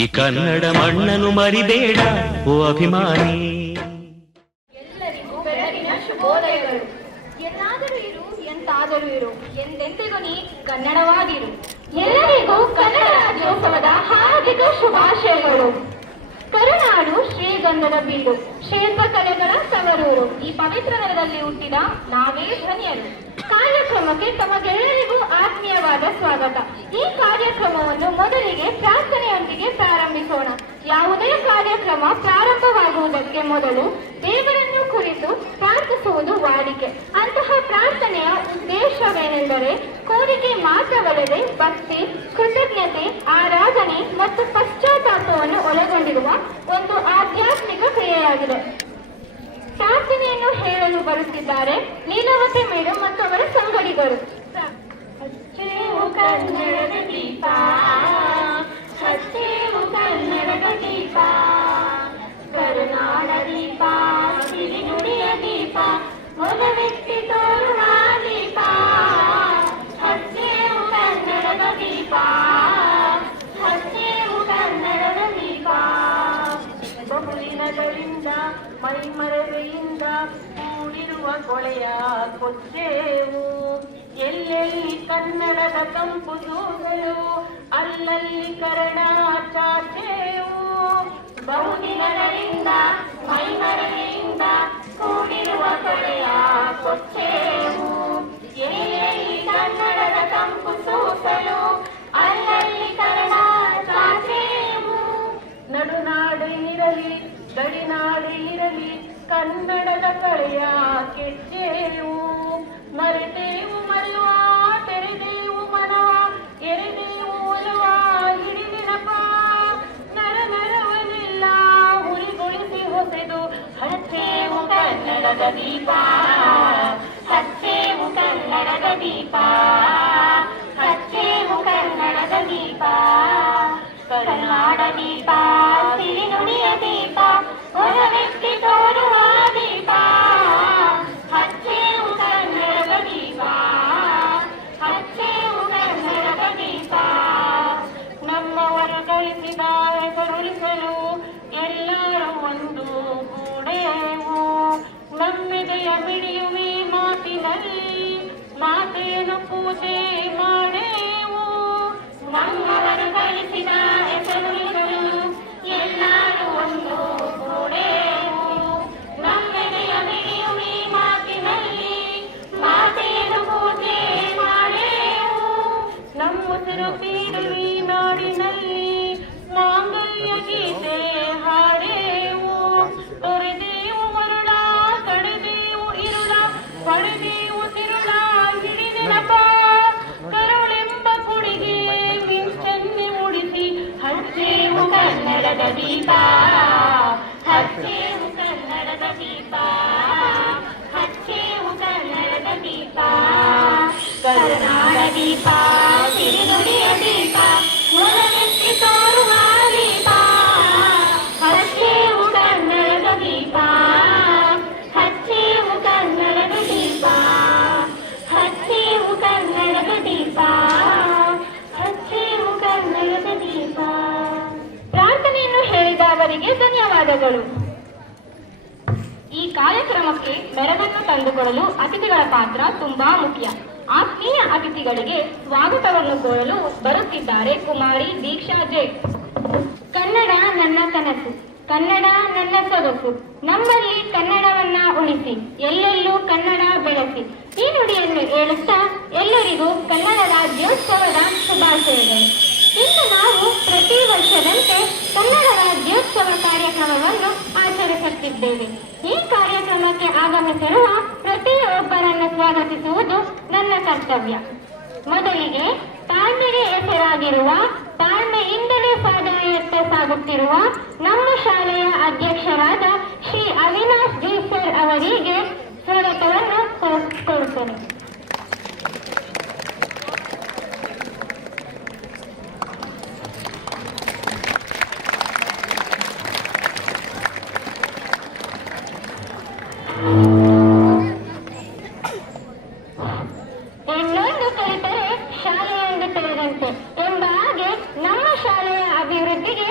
ಈ ಕನ್ನಡ ಮಣ್ಣನ್ನು ಮರಿಬೇಡ ಓ ಅಭಿಮಾನಿ. ಎಲ್ಲರಿಗೂ ಬೆಳಗಿನ ಶುಭೋದಯಗಳು. ಎಲ್ಲಾದರೂ ಇರು ಎಂತಾದರೂ ಇರು, ಎಂದೆಂದಿಗೂ ನೀ ಕನ್ನಡವಾಗಿರು. ಎಲ್ಲರಿಗೂ ಕನ್ನಡ ರಾಜ್ಯೋತ್ಸವದ ಹಾರ್ದಿಕ ಶುಭಾಶಯಗಳು. ಕರುನಾಡು ಶ್ರೀಗಂಧದ ಬೀಡು, ಶಿಲ್ಪಕಲೆಗಳ ತವರೂರು. ಈ ಪವಿತ್ರ ನೆಲದಲ್ಲಿ ಹುಟ್ಟಿದ ನಾವೇ ಧನ್ಯರು. ಕಾರ್ಯಕ್ರಮಕ್ಕೆ ತಮಗೆಲ್ಲರಿಗೂ ಆತ್ಮೀಯವಾದ ಸ್ವಾಗತ. ಈ ಕಾರ್ಯಕ್ರಮವನ್ನು ಮೊದಲಿಗೆ ಪ್ರಾರ್ಥನೆಯೊಂದಿಗೆ ಪ್ರಾರಂಭಿಸೋಣ. ಯಾವುದೇ ಕಾರ್ಯಕ್ರಮ ಪ್ರಾರಂಭವಾಗುವುದಕ್ಕೆ ಮೊದಲು ದೇವರನ್ನು ಕುರಿತು ಪ್ರಾರ್ಥಿಸುವುದು ವಾಡಿಕೆ. ಅಂತಹ ಪ್ರಾರ್ಥನೆಯ ಉದ್ದೇಶವೇನೆಂದರೆ ಕೋರಿಕೆ ಮಾತ್ರವಲ್ಲದೆ ಭಕ್ತಿ, ಕೃತಜ್ಞತೆ, ಆರಾಧನೆ ಮತ್ತು ಪಶ್ಚಾತ್ತಾಪವನ್ನು ಒಳಗೊಂಡಿರುವ ಒಂದು ಆಧ್ಯಾತ್ಮಿಕ ಕ್ರಿಯೆಯಾಗಿದೆ. ಪ್ರಾರ್ಥನೆಯನ್ನು ಹೇಳಲು ಬರುತ್ತಿದ್ದಾರೆ ಲೀಲಾವತಿ ಮೇಡಮ್ ಮತ್ತು ಅವರ ಸಂಗಡಿಗರು. ಹಚ್ಚೇವು ಕನ್ನಡದ ದೀಪ, ಹಚ್ಚೇವು ಕನ್ನಡದ ದೀಪ, ಕರುನಾಡ ದೀಪ, ಸಿರಿನುಡಿಯ ದೀಪ, ಒಲವೆತ್ತಿ ತೋರುವ ದೀಪ. ಹಚ್ಚೇವು ಕನ್ನಡದ ದೀಪ, ಹಚ್ಚೇವು ಕನ್ನಡದ ದೀಪ. ಬಹುದಿನಗಳಿಂದ ಮೈಮರೆಯಿಂದ ಕೂಡಿರುವ ಕೊಳೆಯ ಕೊಚ್ಚೇವು. ಎಲ್ಲೆಲ್ಲಿ ಕನ್ನಡದ ಕಂಪು ಸೂಸಲು ಅಲ್ಲಲ್ಲಿ ಕನ್ನಡ ಚಾಚೇವು. ಬಹುದಿನಗಳಿಂದ ಮೈಮರೆಯಿಂದ ಕೂಡಿರುವ ಕೊಳೆಯ ಕೊಚ್ಚೇವು. ಎಲ್ಲೆಲ್ಲಿ ಕನ್ನಡದ ಕಂಪು ಸೂಸಲು ಅಲ್ಲಲ್ಲಿ ಕನ್ನಡ ಚಾಚೇವು. ನಡುನಾಡು ಇರಲಿ ಗಡಿನಾಡು ಇರಲಿ ಕನ್ನಡದ ಕಳೆಯ ಕೆಚ್ಚೇವು. ಮರೆತೇವು ಮರೆಯುವ ತೆರೆದೇವು ಮನವ, ಎರೆದೇವು ಒಲವ ಹಿಡಿದಿನಪ. ನರ ನರವನ್ನೆಲ್ಲ ಹುರಿಗೊಳಿಸಿ ಹೊಸೆದು ಹಚ್ಚೇವು ಕನ್ನಡದ ದೀಪ, ಹಚ್ಚೇವು ಕನ್ನಡದ ದೀಪ, ಹಚ್ಚೇವು ಕನ್ನಡದ ದೀಪ. ಕರುನಾಡ ದೀಪ, ಸಿರಿನುಡಿಯ ದೀಪ, ಒಲವೆತ್ತಿ ತೋರುವ ದೀಪ. ಹಚ್ಚೇವು ಕನ್ನಡದ ದೀಪ, ಹಚ್ಚೇವು ಕನ್ನಡದ ದೀಪ. ನಮ್ಮವರು ಗಳಿಸಿದ ಹೆಸರುಳಿಸಲು ಎಲ್ಲರೂ ಒಂದು ಗೂಡೇವು. ನಮ್ಮೆದೆಯ ಮಿಡಿಯುವೆ ಮಾತಿನಲ್ಲಿ, ಮಾತೆಯನ್ನು ಪೂಜೆ ಮಾಡೇವು. ನಮ್ಮವರು ಗಳಿಸಿದ ಹೆಸರುಳಿಸಲು ಎಲ್ಲರೂ ಒಂದು ಗೂಡೇವು. ನಮ್ಮೆದೆಯ ಮಿಡಿಯುವೆ ಮಾತಿನಲ್ಲಿ, ಮಾತೆಯನ್ನು ಪೂಜೆ ಮಾಡೇವು. ನಮ್ಮುಸಿರು ಬೀಳುವಿ ನಾಡಿನಲ್ಲಿ, ಮಾಂಗಲ್ಯ ಗೀತೆ ಹಾಡೇವು. ತೊರೆದೇವು ಮರುಳ, ತಡೆದೇವು ಇರುಳ, ಪಡೆದೇವು ತಿರುಳ ಹಿಡಿದಿನಪ. ಕರುಳೆಂಬ ಕುಡಿಗೆ ಮಿಂಚನ್ನೆ ಮೂಡಿಸಿ ಹಚ್ಚೇವು ಕನ್ನಡದ ದೀಪ, ಹಚ್ಚೇವು ಕನ್ನಡದ ದೀಪ, ಹಚ್ಚೇವು ಕನ್ನಡದ ದೀಪ. ಕರುನಾಡ ದೀಪ, ಸಿರಿನುಡಿಯ ದೀಪ, ಒಲವೆತ್ತಿ ತೋರುವ ದೀಪ. ಹಚ್ಚೇವು ಕನ್ನಡದ ದೀಪ, ಹಚ್ಚೇವು ಕನ್ನಡದ ದೀಪ, ಹಚ್ಚೇವು ಕನ್ನಡದ ದೀಪ, ಹಚ್ಚೇವು ಕನ್ನಡದ ದೀಪ. ಪ್ರಾರ್ಥನೆಯನ್ನು ಹೇಳಿದ ಅವರಿಗೆ ಧನ್ಯವಾದಗಳು. ಈ ಕಾರ್ಯಕ್ರಮಕ್ಕೆ ಮೆರಗನ್ನು ತಂದುಕೊಡಲು ಅತಿಥಿಗಳ ಪಾತ್ರ ತುಂಬಾ ಮುಖ್ಯ. ಆತ್ಮೀಯ ಅತಿಥಿಗಳಿಗೆ ಸ್ವಾಗತವನ್ನು ಕೋರಲು ಬರುತ್ತಿದ್ದಾರೆ ಕುಮಾರಿ ದೀಕ್ಷಾ ಜೆ. ಕನ್ನಡ ನನ್ನ ಕನಸು, ಕನ್ನಡ ನನ್ನ ಸೊಗಸು, ನಮ್ಮಲ್ಲಿ ಕನ್ನಡವನ್ನ ಉಳಿಸಿ, ಎಲ್ಲೆಲ್ಲೂ ಕನ್ನಡ ಬೆಳೆಸಿ. ಈ ನುಡಿಯನ್ನು ಹೇಳುತ್ತಾ ಎಲ್ಲರಿಗೂ ಕನ್ನಡ ರಾಜ್ಯೋತ್ಸವದ ಶುಭಾಶಯಗಳು. ಇನ್ನು ನಾವು ಪ್ರತಿ ವರ್ಷದಂತೆ ಕನ್ನಡ ರಾಜ್ಯೋತ್ಸವ ಕಾರ್ಯಕ್ರಮವನ್ನು ಆಚರಿಸುತ್ತಿದ್ದೇವೆ. ಈ ಕಾರ್ಯಕ್ರಮಕ್ಕೆ ಆಗಮಿಸಿರುವ ಪ್ರತಿಯೊಬ್ಬರನ್ನು ಸ್ವಾಗತಿಸುವುದು ನನ್ನ ಕರ್ತವ್ಯ. ಮೊದಲಿಗೆ ತಾಳ್ಮೆಗೆ ಹೆಸರಾಗಿರುವ, ತಾಳ್ಮೆಯಿಂದಲೇ ಸಾಧನೆಯತ್ತ ಸಾಗುತ್ತಿರುವ ನಮ್ಮ ಶಾಲೆಯ ಅಧ್ಯಕ್ಷರಾದ ಶ್ರೀ ಅವಿನಾಶ್ ಜಿ ಸರ್ ಅವರಿಗೆ ಸ್ವಾಗತವನ್ನು ಕೋರುತ್ತೇನೆ. ಇನ್ನೊಂದು ಕಲಿತರೆ ಶಾಲೆಯೊಂದು ತಿಳಿದಂತೆ ಎಂಬ ಹಾಗೆ ನಮ್ಮ ಶಾಲೆಯ ಅಭಿವೃದ್ಧಿಗೆ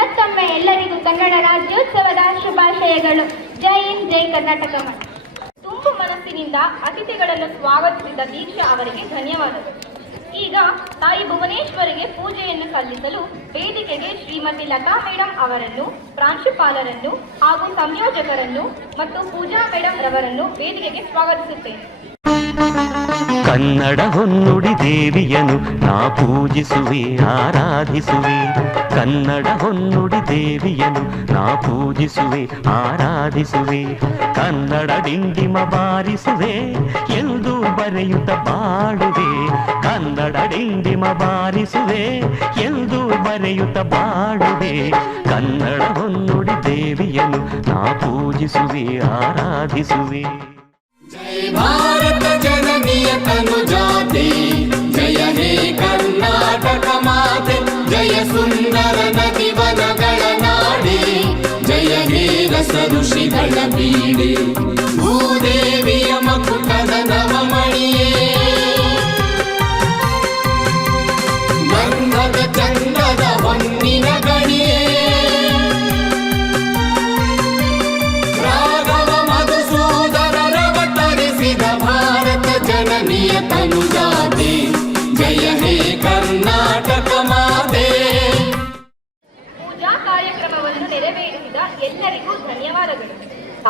ಮತ್ತೊಮ್ಮೆ ಎಲ್ಲರಿಗೂ ಕನ್ನಡ ರಾಜ್ಯೋತ್ಸವದ ಶುಭಾಶಯಗಳು. ಜೈ ಹಿಂದ್, ಜೈ ಕರ್ನಾಟಕ. ತುಂಬು ಮನಸ್ಸಿನಿಂದ ಅತಿಥಿಗಳನ್ನು ಸ್ವಾಗತಿಸಿದ ದೀಕ್ಷಾ ಅವರಿಗೆ ಧನ್ಯವಾದಗಳು. ಈಗ ತಾಯಿ ಭುವನೇಶ್ವರಿಗೆ ಪೂಜೆಯನ್ನು ಸಲ್ಲಿಸಲು ವೇದಿಕೆಗೆ ಶ್ರೀಮತಿ ಲತಾ ಮೇಡಂ ಅವರನ್ನು, ಪ್ರಾಂಶುಪಾಲರನ್ನು ಹಾಗೂ ಸಂಯೋಜಕರನ್ನು ಮತ್ತು ಪೂಜಾ ಮೇಡಂ ರವರನ್ನು ವೇದಿಕೆಗೆ ಸ್ವಾಗತಿಸುತ್ತೇನೆ. ಕನ್ನಡ ಹೊನ್ನುಡಿ ದೇವಿಯನು ನಾ ಪೂಜಿಸುವೆ, ಆರಾಧಿಸುವೆ. ಕನ್ನಡ ಹೊನ್ನುಡಿ ದೇವಿಯನು ನಾ ಪೂಜಿಸುವೆ, ಆರಾಧಿಸುವೆ. ಕನ್ನಡ ಡಿಂಡಿಮ ಬಾರಿಸುವೆ ಎಂದು ಬರೆಯುತ್ತ ಬಾಡುವೆ. ಕನ್ನಡ ಡಿಂಡಿಮ ಬಾರಿಸುವೆ ಎಂದು ಬರೆಯುತ್ತ ಬಾಡುವೆ. ಕನ್ನಡ ಹೊನ್ನುಡಿ ದೇವಿಯನು ನಾ ಪೂಜಿಸುವೆ, ಆರಾಧಿಸುವೆ. जय भारत जननीय तनुजाते, जय हे कर्नाटक माते, जय सुंदर नदी वनಗಳ ನಾಡೆ, जय हे रस ಋಷಿಗಳ ಬೀಡೆ, ಭೂದೇವಿಯ ಮಕುಟದ ನವಮಣಿಯೇ, ಗಂಧದ ಚಂದದ ಹೊನ್ನಿನ ಗಣಿಯೇ, ತನುಜಾತೆ, ಜಯ ಹೇ ಕರ್ನಾಟಕ ಮಾತೆ. ಪೂಜಾ ಕಾರ್ಯಕ್ರಮವನ್ನು ನೆರವೇರಿಸಿದ ಎಲ್ಲರಿಗೂ ಧನ್ಯವಾದಗಳು.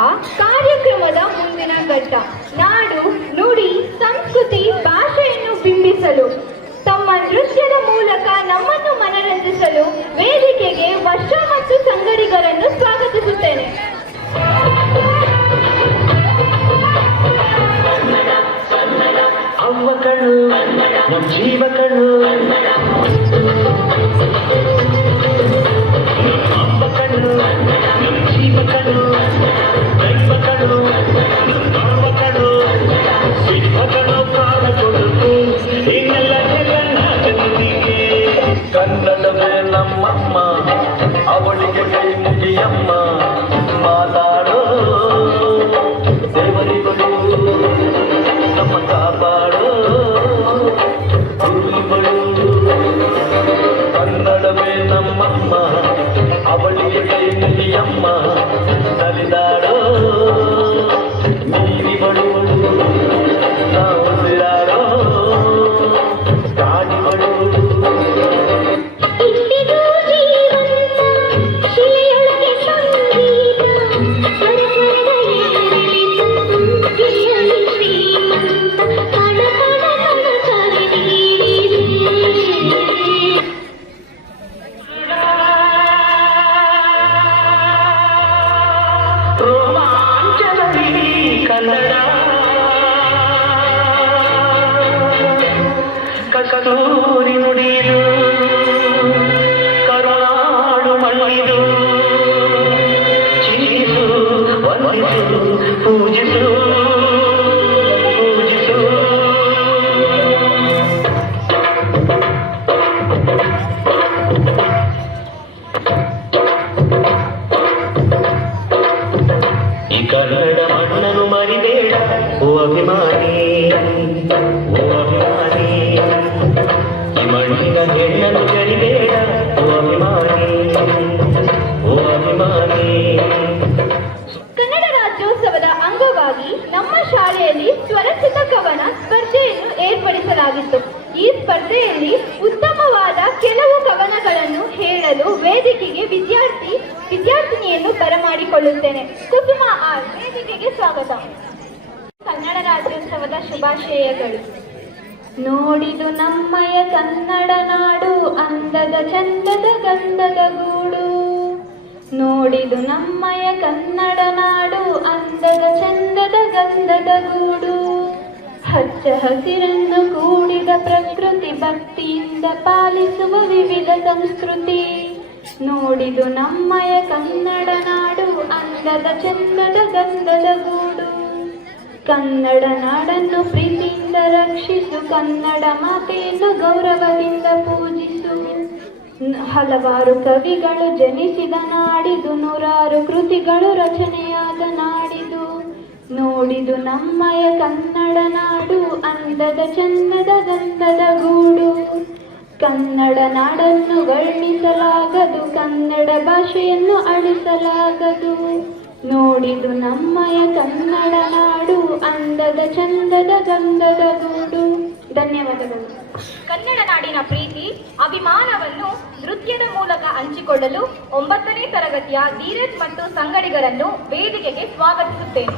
ಆ ಕಾರ್ಯಕ್ರಮದ ಮುಂದಿನ ಘಟ್ಟ ನಾಡು, ನುಡಿ, ಸಂಸ್ಕೃತಿ, ಭಾಷೆಯನ್ನು ಬಿಂಬಿಸಲು ತಮ್ಮ ನೃತ್ಯದ ಮೂಲಕ ನಮ್ಮನ್ನು ಮನರಂಜಿಸಲು ವೇದಿಕೆಗೆ ವರ್ಷ ಮತ್ತು ಸಂಗಡಿಗರನ್ನು ಸ್ವಾಗತಿಸುತ್ತೇನೆ. ಅವ್ವಗಳು ಜೀವಗಳು, ಅಮ್ಮಗಳು ಜೀವಗಳು, ದೈವಗಳು ನಾಮಗಳು, ಸಿಂಹಗಳು ಕಾಲ ಕೊಡುತ್ತು ಇನ್ನೆಲ್ಲ ಜನರಿಗೆ. ಕನ್ನಡವೇ ನಮ್ಮಮ್ಮ, ಅವಳಿಗೆ ಕೈ ಮುಗಿಯಮ್ಮ, ಮಾತಾಡೋ ದೇವರಿಗಳು ನಮ್ಮ ಕಾಪಾಡೋ ಗುರುಗಳು. ಕನ್ನಡವೇ ನಮ್ಮಮ್ಮ, ಅವಳಿಗೆ ಕೈ ಮುಗಿಯಮ್ಮ, ನಲಿದಾಡೋ ನೀರಿ ಬಳುವಳು, ನಾವು ಸಿರಾಡೋ ಕಾಡಿಗಳು. ಕಸ್ತೂರಿ ನುಡಿದು ಕರಾಡು ಮಣ್ಣಿದು, ಚಿರಿಸು ವಂದಿಸು ಪೂಜಿಸು ಪೂಜಿಸು. ಈ ಕನ್ನಡ ಮಣ್ಣನ್ನು ಮರಿಬೇಡ ಓ ಅಭಿಮಾನಿ, ಓ ಅಭಿಮಾನಿ. ಈ ಮಣ್ಣಿನ ಹೆಣ್ಣನ್ನು ಜರಿಬೇಡ ಓ ಅಭಿಮಾನಿ, ಓ ಅಭಿಮಾನಿ. ಕನ್ನಡ ರಾಜ್ಯೋತ್ಸವದ ಅಂಗವಾಗಿ ನಮ್ಮ ಶಾಲೆಯಲ್ಲಿ ಸ್ವರಚಿತ ಕವನ ಸ್ಪರ್ಧೆಯನ್ನು ಏರ್ಪಡಿಸಲಾಗಿತ್ತು. ಈ ಸ್ಪರ್ಧೆಯಲ್ಲಿ ಉತ್ತಮವಾದ ಕೆಲವು ಕವನಗಳನ್ನು ಹೇಳಲು ವೇದಿಕೆಗೆ ವಿದ್ಯಾರ್ಥಿನಿಯನ್ನು ಬರಮಾಡಿಕೊಳ್ಳುತ್ತೇನೆ. ಕುಸುಮ ಆರ್, ವೇದಿಕೆಗೆ ಸ್ವಾಗತ. ಕನ್ನಡ ರಾಜ್ಯೋತ್ಸವದ ಶುಭಾಶಯಗಳು. ನೋಡಿದು ನಮ್ಮಯ ಕನ್ನಡ ನಾಡು, ಅಂದದ ಚಂದದ ಗಂಧದ ಗೂಡು. ನೋಡಿದು ನಮ್ಮಯ ಕನ್ನಡ ನಾಡು, ಅಂದದ ಚಂದದ ಗಂಧದ ಗೂಡು. ಹಚ್ಚ ಹಸಿರನ್ನು ಕೂಡಿದ ಪ್ರಕೃತಿ, ಭಕ್ತಿಯಿಂದ ಪಾಲಿಸುವ ವಿವಿಧ ಸಂಸ್ಕೃತಿ. ನೋಡಿದು ನಮ್ಮಯ ಕನ್ನಡ ನಾಡು, ಅಂದದ ಚಂದದ ಗಂಧದ ಗೂಡು. ಕನ್ನಡ ನಾಡನ್ನು ಪ್ರೀತಿಯಿಂದ ರಕ್ಷಿಸು, ಕನ್ನಡ ಮಾತೆಯನ್ನು ಗೌರವದಿಂದ ಪೂಜಿಸು. ಹಲವಾರು ಕವಿಗಳು ಜನಿಸಿದ ನಾಡಿದು, ನೂರಾರು ಕೃತಿಗಳು ರಚನೆಯಾದ ನಾಡಿದು. ನೋಡಿದು ನಮ್ಮಯ ಕನ್ನಡ ನಾಡು, ಅಂದದ ಚಂದದ ಗಂಧದ ಗೂಡು. ಕನ್ನಡ ನಾಡನ್ನು ವರ್ಣಿಸಲಾಗದು, ಕನ್ನಡ ಭಾಷೆಯನ್ನು ಅಳಿಸಲಾಗದು. ನೋಡಿದು ನಮ್ಮಯ ಕನ್ನಡ ನಾಡು, ಅಂದದ ಚಂದದ ಗಂಧದ ಗೂಡು. ಧನ್ಯವಾದಗಳು. ಕನ್ನಡ ನಾಡಿನ ಪ್ರೀತಿ ಅಭಿಮಾನವನ್ನು ನೃತ್ಯದ ಮೂಲಕ ಹಂಚಿಕೊಳ್ಳಲು 9ನೇ ತರಗತಿಯ ಧೀರಜ್ ಮತ್ತು ಸಂಗಡಿಗರನ್ನು ವೇದಿಕೆಗೆ ಸ್ವಾಗತಿಸುತ್ತೇನೆ.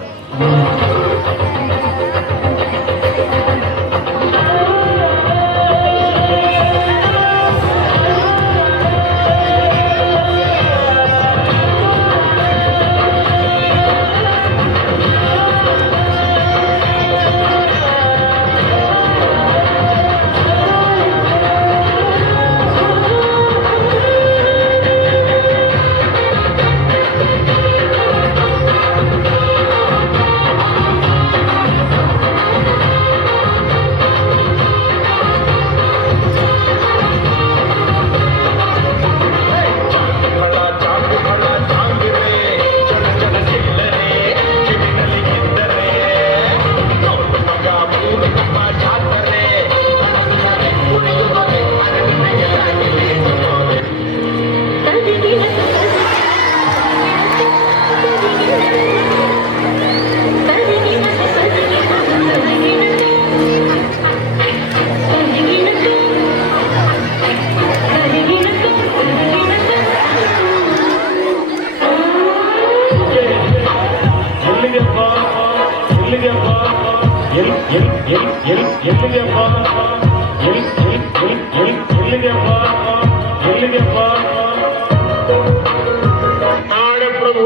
ನಾಡಪ್ರಭು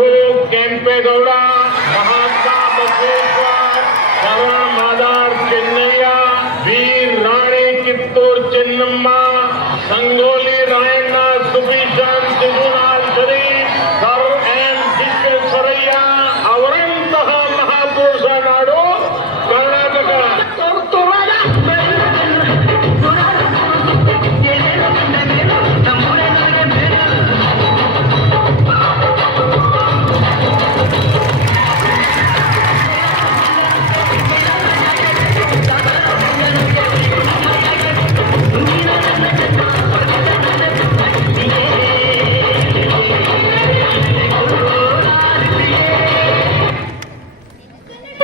ಕೆಂಪೇಗೌಡ, ಮಹಾತ್ಮ ಬಸವೇಶ್ವರ, ಶ್ರವಣ ಮಾದಾರ್ ಚೆನ್ನಯ್ಯ, ವೀರ್ ರಾಣಿ ಕಿತ್ತೂರ್ ಚೆನ್ನಮ್ಮ, ಸಂಗೋಲಿ ರಾಯಣ್ಣ, ಸುಭೀಷಣ್, ತಿರುನಾಳ್ ಶರೀಫ್, ಸರ್ ಎಂ ವಿಶ್ವೇಶ್ವರಯ್ಯ ಅವರಂತಹ ಮಹಾಪುರುಷ ನಾಡು ಕರ್ನಾಟಕ.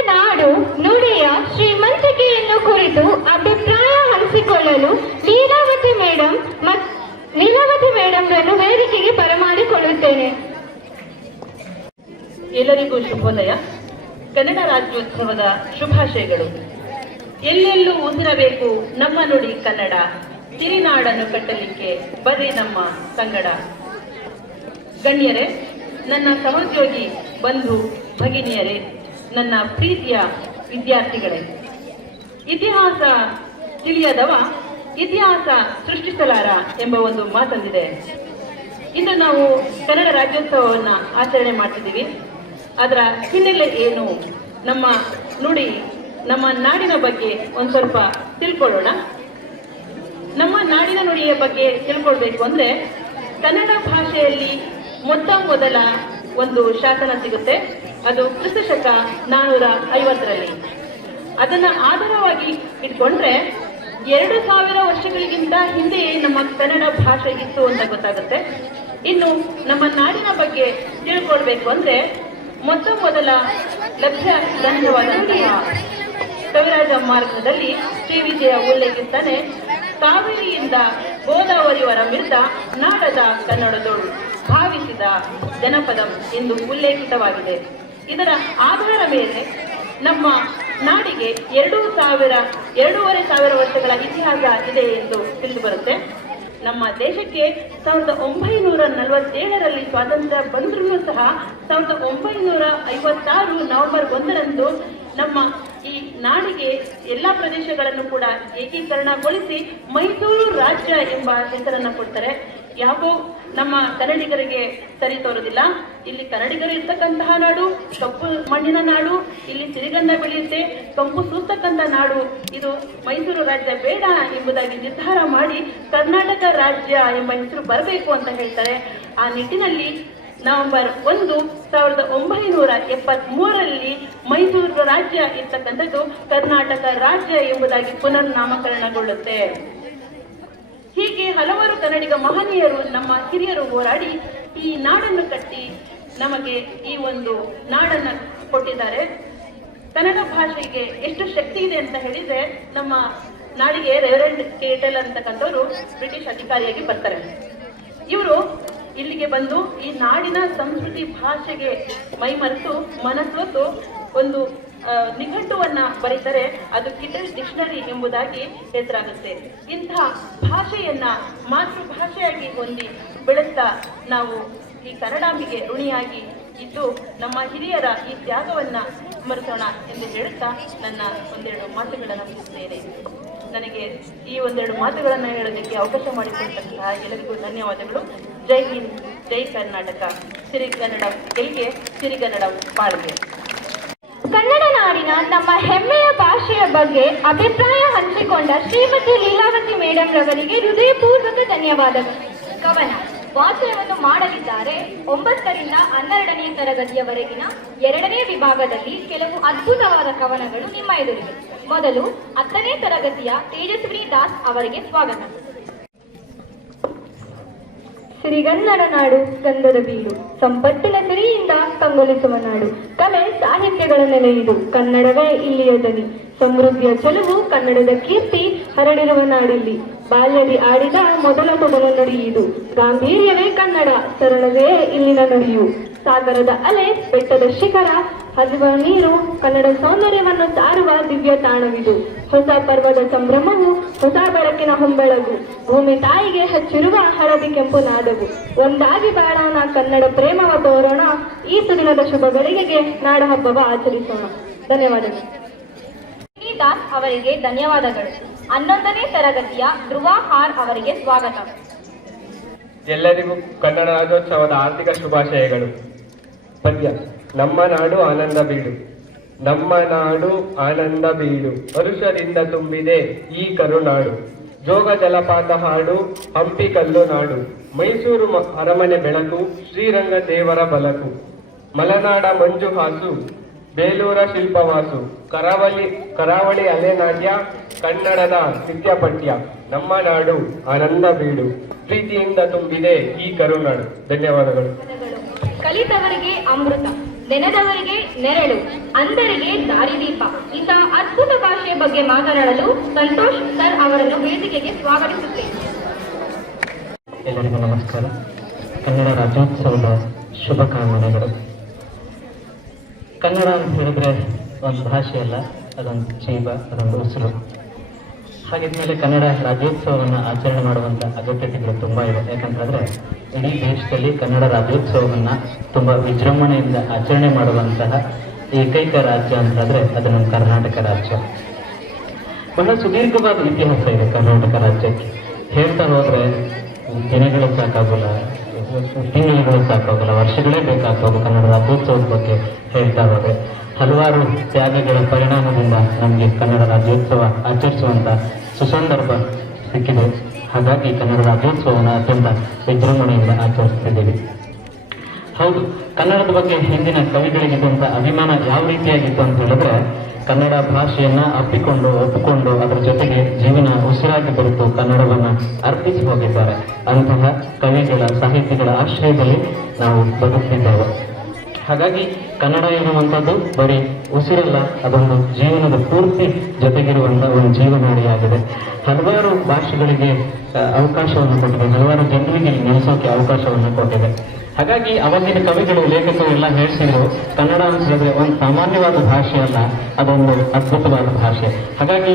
ನಾಡು ನುಡಿಯ ಶ್ರೀಮಂತಿಕೆಯನ್ನು ಕುರಿತು ಅಭಿಪ್ರಾಯ ಹಂಚಿಕೊಳ್ಳಲು ಲೀಲಾವತಿ ಮೇಡಂರನ್ನು ವೇದಿಕೆಗೆ ಬರಮಾಡಿಕೊಳ್ಳುತ್ತೇನೆ. ಎಲ್ಲರಿಗೂ ಶುಭೋದಯ. ಕನ್ನಡ ರಾಜ್ಯೋತ್ಸವದ ಶುಭಾಶಯಗಳು. ಎಲ್ಲೆಲ್ಲೂ ಉಸಿರಬೇಕು ನಮ್ಮ ನುಡಿ ಕನ್ನಡ, ಸಿರಿನಾಡನ್ನು ಕಟ್ಟಲಿಕ್ಕೆ ಬರ್ರಿ ನಮ್ಮ ಸಂಗಡ. ಗಣ್ಯರೇ, ನನ್ನ ಸಹೋದ್ಯೋಗಿ ಬಂಧು ಭಗಿನಿಯರೇ, ನನ್ನ ಪ್ರೀತಿಯ ವಿದ್ಯಾರ್ಥಿಗಳೇ, ಇತಿಹಾಸ ತಿಳಿಯದವ ಇತಿಹಾಸ ಸೃಷ್ಟಿಸಲಾರ ಎಂಬ ಒಂದು ಮಾತೊಂದಿದೆ. ಇಂದು ನಾವು ಕನ್ನಡ ರಾಜ್ಯೋತ್ಸವವನ್ನು ಆಚರಣೆ ಮಾಡ್ತಿದ್ದೀವಿ. ಅದರ ಹಿನ್ನೆಲೆ ಏನು, ನಮ್ಮ ನುಡಿ, ನಮ್ಮ ನಾಡಿನ ಬಗ್ಗೆ ಒಂದು ಸ್ವಲ್ಪ ತಿಳ್ಕೊಳ್ಳೋಣ. ನಮ್ಮ ನಾಡಿನ ನುಡಿಯ ಬಗ್ಗೆ ತಿಳ್ಕೊಳ್ಬೇಕು ಅಂದ್ರೆ ಕನ್ನಡ ಭಾಷೆಯಲ್ಲಿ ಮೊದಲ ಒಂದು ಶಾಸನ ಸಿಗುತ್ತೆ. ಅದು ಕ್ರಿಸ್ತಶಕ 450ರಲ್ಲಿ. ಅದನ್ನ ಆಧಾರವಾಗಿ ಇಟ್ಕೊಂಡ್ರೆ 2000 ವರ್ಷಗಳಿಗಿಂತ ಹಿಂದೆಯೇ ನಮ್ಮ ಕನ್ನಡ ಭಾಷೆ ಇತ್ತು ಅಂತ ಗೊತ್ತಾಗುತ್ತೆ. ಇನ್ನು ನಮ್ಮ ನಾಡಿನ ಬಗ್ಗೆ ತಿಳ್ಕೊಳ್ಬೇಕು ಅಂದ್ರೆ ಮೊದಲ ಲಭ್ಯ ಗ್ರಂಥವಾದಂತಹ ಕವಿರಾಜ ಮಾರ್ಗದಲ್ಲಿ ಶ್ರೀ ವಿಜಯ ಉಲ್ಲೇಖಿಸ್ತಾನೆ, ಕಾವೇರಿಯಿಂದ ಗೋದಾವರಿವರ ಮಿರ್ದ ನಾಡದ ಕನ್ನಡದೋಳು ಭಾವಿಸಿದ ಜನಪದಂ ಎಂದು ಉಲ್ಲೇಖಿತವಾಗಿದೆ. ಇದರ ಆಧಾರ ಮೇಲೆ ನಮ್ಮ ನಾಡಿಗೆ 2,500 ವರ್ಷಗಳ ಇತಿಹಾಸ ಇದೆ ಎಂದು ತಿಳಿದು ಬರುತ್ತೆ. ನಮ್ಮ ದೇಶಕ್ಕೆ 1947ರಲ್ಲಿ ಸ್ವಾತಂತ್ರ್ಯ ಬಂದ್ರೂ ಸಹ 1956 ನವೆಂಬರ್ 1ರಂದು ನಮ್ಮ ಈ ನಾಡಿಗೆ ಎಲ್ಲ ಪ್ರದೇಶಗಳನ್ನು ಕೂಡ ಏಕೀಕರಣಗೊಳಿಸಿ ಮೈಸೂರು ರಾಜ್ಯ ಎಂಬ ಹೆಸರನ್ನು ಕೊಡ್ತಾರೆ. ಯಾಕೋ ನಮ್ಮ ಕನ್ನಡಿಗರಿಗೆ ಸರಿ ತೋರೋದಿಲ್ಲ. ಇಲ್ಲಿ ಕನ್ನಡಿಗರು ಇರ್ತಕ್ಕಂತಹ ನಾಡು, ಕಪ್ಪು ಮಣ್ಣಿನ ನಾಡು, ಇಲ್ಲಿ ಸಿರಿಗಂಧ ಬೆಳೆಯುತ್ತೆ, ಕಂಪು ಸೂಸ್ತಕ್ಕಂಥ ನಾಡು, ಇದು ಮೈಸೂರು ರಾಜ್ಯ ಬೇಡ ಎಂಬುದಾಗಿ ನಿರ್ಧಾರ ಮಾಡಿ ಕರ್ನಾಟಕ ರಾಜ್ಯ ಎಂಬ ಹೆಸರು ಬರಬೇಕು ಅಂತ ಹೇಳ್ತಾರೆ. ಆ ನಿಟ್ಟಿನಲ್ಲಿ ನವೆಂಬರ್ 1, 1973ರಲ್ಲಿ ಮೈಸೂರು ರಾಜ್ಯ ಇರ್ತಕ್ಕಂಥದ್ದು ಕರ್ನಾಟಕ ರಾಜ್ಯ ಎಂಬುದಾಗಿ ಪುನರ್ ನಾಮಕರಣಗೊಳ್ಳುತ್ತೆ. ಹೀಗೆ ಹಲವಾರು ಕನ್ನಡಿಗ ಮಹನೀಯರು ನಮ್ಮ ಹಿರಿಯರು ಹೋರಾಡಿ ಈ ನಾಡನ್ನು ಕಟ್ಟಿ ನಮಗೆ ಈ ಒಂದು ನಾಡನ್ನು ಕೊಟ್ಟಿದ್ದಾರೆ. ಕನ್ನಡ ಭಾಷೆಗೆ ಎಷ್ಟು ಶಕ್ತಿ ಇದೆ ಅಂತ ಹೇಳಿದ್ರೆ, ನಮ್ಮ ನಾಡಿಗೆ ರೆವರೆಂಡ್ ಕೇಟಲ್ ಅಂತಕ್ಕಂಥವ್ರು ಬ್ರಿಟಿಷ್ ಅಧಿಕಾರಿಯಾಗಿ ಬರ್ತಾರೆ. ಇವರು ಇಲ್ಲಿಗೆ ಬಂದು ಈ ನಾಡಿನ ಸಂಸ್ಕೃತಿ ಭಾಷೆಗೆ ಮೈಮರೆತು ಮನಸ್ಸೊತ್ತು ಒಂದು ನಿಘಂಟುವನ್ನ ಬರೀತಾರೆ. ಅದು ಕಿಟಲ್ ಡಿಕ್ಷನರಿ ಎಂಬುದಾಗಿ ಹೆಸರಾಗುತ್ತೆ. ಇಂತಹ ಭಾಷೆಯನ್ನ ಮಾತೃಭಾಷೆಯಾಗಿ ಹೊಂದಿ ಬೆಳೆಸ್ತಾ ನಾವು ಈ ಕನ್ನಡಾಂಬಿಗೆ ಋಣಿಯಾಗಿ ಇದ್ದು ನಮ್ಮ ಹಿರಿಯರ ಈ ತ್ಯಾಗವನ್ನ ಸ್ಮರಿಸೋಣ ಎಂದು ಹೇಳುತ್ತಾ ನನ್ನ ಒಂದೆರಡು ಮಾತುಗಳನ್ನು ಮುಗಿಸುತ್ತೇನೆ. ನನಗೆ ಈ ಒಂದೆರಡು ಮಾತುಗಳನ್ನು ಹೇಳೋದಕ್ಕೆ ಅವಕಾಶ ಮಾಡಿಕೊಟ್ಟಂತಹ ಎಲ್ಲರಿಗೂ ಧನ್ಯವಾದಗಳು. ಜೈ ಹಿಂದ್, ಜೈ ಕರ್ನಾಟಕ, ಸಿರಿಗನ್ನಡ ಗೆಲ್ಗೆ, ಸಿರಿಗನ್ನಡ ಬಾಳ್ಗೆ. ಕನ್ನಡ ನಾಡಿನ ನಮ್ಮ ಹೆಮ್ಮೆಯ ಭಾಷೆಯ ಬಗ್ಗೆ ಅಭಿಪ್ರಾಯ ಹಂಚಿಕೊಂಡ ಶ್ರೀಮತಿ ಲೀಲಾವತಿ ಮೇಡಮ್ ರವರಿಗೆ ಹೃದಯಪೂರ್ವಕ ಧನ್ಯವಾದಗಳು. ಕವನ ವಾಚನವನ್ನು ಮಾಡಲಿದ್ದಾರೆ. 9ರಿಂದ 12ನೇ ತರಗತಿಯವರೆಗಿನ 2ನೇ ವಿಭಾಗದಲ್ಲಿ ಕೆಲವು ಅದ್ಭುತವಾದ ಕವನಗಳು ನಿಮ್ಮ ಎದುರಿಗೆ. ಮೊದಲು 10ನೇ ತರಗತಿಯ ತೇಜಸ್ವಿನಿ ದಾಸ್ ಅವರಿಗೆ ಸ್ವಾಗತ. ಸಿರಿಗನ್ನಡ ನಾಡು ಗಂಧದ ಬೀಡು, ಸಂಪತ್ತಿನ ಸಿರಿಯಿಂದ ಕಂಗೊಳಿಸುವ ನಾಡು, ಕಲೆ ಸಾಹಿತ್ಯಗಳ ನೆಲೆ ಇದು, ಕನ್ನಡವೇ ಇಲ್ಲಿಯ ದನಿ, ಸಮೃದ್ಧಿಯ ಚೆಲುವು ಕನ್ನಡದ ಕೀರ್ತಿ ಹರಡಿರುವ ನಾಡಿಲ್ಲಿ, ಬಾಲ್ಯದಿ ಆಡಿದ ಮೊದಲ ನುಡಿ ಇದು, ಗಾಂಭೀರ್ಯವೇ ಕನ್ನಡ, ಸರಳವೇ ಇಲ್ಲಿನ ನುಡಿಯು, ಸಾಗರದ ಅಲೆ, ಬೆಟ್ಟದ ಶಿಖರ, ಹರಿವ ನೀರು, ಕನ್ನಡ ಸೌಂದರ್ಯವನ್ನು ಸಾರುವ ದಿವ್ಯ ತಾಣವಿದು, ಹೊಸ ಪರ್ವದ ಸಂಭ್ರಮವು, ಹೊಸ ಬೆಳಕಿನ ಹೊಂಬೆಳಗು, ಭೂಮಿ ತಾಯಿಗೆ ಹಚ್ಚಿರುವ ಹಳದಿ ಕೆಂಪು ನಾದವು, ಒಂದಾಗಿ ಬಾಳೋಣ ಕನ್ನಡ ಪ್ರೇಮವ ತೋರೋಣ, ಈ ಸುದಿನದ ಶುಭ ಗಳಿಗೆಗೆ ನಾಡ ಹಬ್ಬವ ಆಚರಿಸೋಣ. ಧನ್ಯವಾದಗಳು. ದಾಸ್ ಅವರಿಗೆ ಧನ್ಯವಾದಗಳು. 11ನೇ ತರಗತಿಯ ಧ್ರುವ ಆರ್ ಅವರಿಗೆ ಸ್ವಾಗತ. ಎಲ್ಲರಿಗೂ ಕನ್ನಡ ರಾಜ್ಯೋತ್ಸವದ ಆರ್ಥಿಕ ಶುಭಾಶಯಗಳು. ಪದ್ಯ. ನಮ್ಮ ನಾಡು ಆನಂದ ಬೀಡು, ನಮ್ಮ ನಾಡು ಆನಂದ ಬೀಡು, ಹರುಷದಿಂದ ತುಂಬಿದೆ ಈ ಕರುನಾಡು, ಜೋಗ ಜಲಪಾತ ಹಾಡು, ಹಂಪಿ ಕಲ್ಲು ನಾಡು, ಮೈಸೂರು ಅರಮನೆ ಬೆಳಕು, ಶ್ರೀರಂಗ ದೇವರ ಬಲಕು, ಮಲೆನಾಡ ಮಂಜು ಹಾಸು, ಬೇಲೂರ ಶಿಲ್ಪವಾಸು, ಕರಾವಳಿ ಅಲೆನಾಟ್ಯ, ಕನ್ನಡದ ನಿತ್ಯಪಠ್ಯ, ನಮ್ಮ ನಾಡು ಆನಂದ ಬೀಡು, ಪ್ರೀತಿಯಿಂದ ತುಂಬಿದೆ ಈ ಕರುನಾಡು. ಧನ್ಯವಾದಗಳು. ಕಲಿತವರಿಗೆ ಅಮೃತ, ನೆನೆದವರಿಗೆ ನೆರಳು, ಅಂಧರಿಗೆ ದಾರಿದೀಪ. ಇಂತಹ ಅದ್ಭುತ ಭಾಷೆಯ ಬಗ್ಗೆ ಮಾತನಾಡಲು ಸಂತೋಷ್ ಸರ್ ಅವರನ್ನು ವೇದಿಕೆಗೆ ಸ್ವಾಗತಿಸುತ್ತೇನೆ. ಎಲ್ಲರಿಗೂ ನಮಸ್ಕಾರ. ಕನ್ನಡ ರಾಜ್ಯೋತ್ಸವದ ಶುಭಕಾಮನೆಗಳು. ಕನ್ನಡ ಅಂತ ಹೇಳಿದ್ರೆ ಒಂದು ಭಾಷೆಯಲ್ಲ, ಅದೊಂದು ಜೀವ, ಅದೊಂದು ಉಸಿರು. ಹಾಗಿದ್ಮೇಲೆ ಕನ್ನಡ ರಾಜ್ಯೋತ್ಸವವನ್ನು ಆಚರಣೆ ಮಾಡುವಂಥ ಅಗತ್ಯತೆಗಳು ತುಂಬ ಇದೆ. ಯಾಕಂತಂದರೆ ಇಡೀ ದೇಶದಲ್ಲಿ ಕನ್ನಡ ರಾಜ್ಯೋತ್ಸವವನ್ನು ತುಂಬ ವಿಜೃಂಭಣೆಯಿಂದ ಆಚರಣೆ ಮಾಡುವಂತಹ ಏಕೈಕ ರಾಜ್ಯ ಅಂತಂದರೆ ಅದು ನಮ್ಮ ಕರ್ನಾಟಕ ರಾಜ್ಯ. ಬಹಳ ಸುದೀರ್ಘವಾದ ಇತಿಹಾಸ ಇದೆ ಕರ್ನಾಟಕ ರಾಜ್ಯಕ್ಕೆ. ಹೇಳ್ತಾ ಹೋದರೆ ದಿನಗಳು ಸಾಕಾಗಲ್ಲ, ತಿಂಗಳುಗಳು ಸಾಕಾಗಲ್ಲ, ವರ್ಷಗಳೇ ಬೇಕಾಗ್ಬೋದು ಕನ್ನಡ ರಾಜ್ಯೋತ್ಸವದ ಬಗ್ಗೆ ಹೇಳ್ತಾ ಹೋದರೆ. ಹಲವಾರು ತ್ಯಾಗಗಳ ಪರಿಣಾಮದಿಂದ ನಮಗೆ ಕನ್ನಡ ರಾಜ್ಯೋತ್ಸವ ಆಚರಿಸುವಂಥ ಸುಸಂದರ್ಭ ಸಿಕ್ಕಿದೆ. ಹಾಗಾಗಿ ಕನ್ನಡ ರಾಜ್ಯೋತ್ಸವವನ್ನು ಅತ್ಯಂತ ವಿಜೃಂಭಣೆಯಿಂದ ಆಚರಿಸ್ತಿದ್ದೀವಿ. ಹೌದು, ಕನ್ನಡದ ಬಗ್ಗೆ ಹಿಂದಿನ ಕವಿಗಳಿಗಿದ್ದಂಥ ಅಭಿಮಾನ ಯಾವ ರೀತಿಯಾಗಿತ್ತು ಅಂತ ಹೇಳಿದ್ರೆ, ಕನ್ನಡ ಭಾಷೆಯನ್ನು ಅಪ್ಪಿಕೊಂಡು ಒಪ್ಪಿಕೊಂಡು ಅದರ ಜೊತೆಗೆ ಜೀವನ ಉಸಿರಾಗಿ ಬೆರೆತು ಕನ್ನಡವನ್ನು ಅರ್ಪಿಸಿ ಹೋಗಿದ್ದಾರೆ. ಅಂತಹ ಕವಿಗಳ ಸಾಹಿತ್ಯಗಳ ಆಶ್ರಯದಲ್ಲಿ ನಾವು ಬದುಕ್ತಿದ್ದೇವೆ. ಹಾಗಾಗಿ ಕನ್ನಡ ಎನ್ನುವಂಥದ್ದು ಬರೀ ಉಸಿರಲ್ಲ, ಅದೊಂದು ಜೀವನದ ಪೂರ್ತಿ ಜೊತೆಗಿರುವಂಥ ಒಂದು ಜೀವನಾಡಿಯಾಗಿದೆ. ಹಲವಾರು ಭಾಷೆಗಳಿಗೆ ಅವಕಾಶವನ್ನು ಕೊಟ್ಟಿದೆ, ಹಲವಾರು ಜನರಿಗೆ ನೆಲೆಸೋಕೆ ಅವಕಾಶವನ್ನು ಕೊಟ್ಟಿದೆ. ಹಾಗಾಗಿ ಅವಾಗಿನ ಕವಿಗಳು, ಲೇಖಕರು ಎಲ್ಲ ಹೇಳ್ತಿದ್ರು, ಕನ್ನಡ ಅಂತ ಹೇಳಿದ್ರೆ ಒಂದು ಸಾಮಾನ್ಯವಾದ ಭಾಷೆ ಅಲ್ಲ, ಅದೊಂದು ಅದ್ಭುತವಾದ ಭಾಷೆ. ಹಾಗಾಗಿ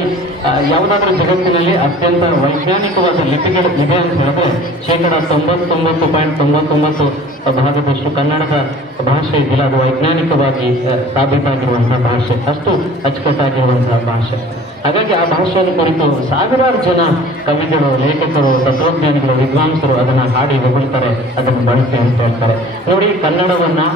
ಯಾವುದಾದ್ರೂ ಜಗತ್ತಿನಲ್ಲಿ ಅತ್ಯಂತ ವೈಜ್ಞಾನಿಕವಾದ ಲಿಪಿಗಳು ಇದೆ ಅಂತ ಹೇಳಿದ್ರೆ 99.99% ಭಾಗದಷ್ಟು ಕನ್ನಡದ ಭಾಷೆ ಇದೆಯಲ್ಲ, ಅದು ವೈಜ್ಞಾನಿಕವಾಗಿ ಸಾಬೀತಾಗಿರುವಂತಹ ಭಾಷೆ, ಅಷ್ಟು ಅಚ್ಚುಕಟ್ಟಾಗಿರುವಂತಹ ಭಾಷೆ. ಹಾಗಾಗಿ ಆ ಭಾಷೆಯನ್ನು ಕುರಿತು ಸಾವಿರಾರು ಜನ ಕವಿಗಳು, ಲೇಖಕರು, ತತ್ವಜ್ಞಾನಿಗಳು, ವಿದ್ವಾಂಸರು ಅದನ್ನು ಹಾಡಿ ಹೊಗಳ್ತಾರೆ, ಅದನ್ನು ಬಳಸಿ ಅಂತ ಹೇಳ್ತಾರೆ. ನೋಡಿ, ಕನ್ನಡವನ್ನು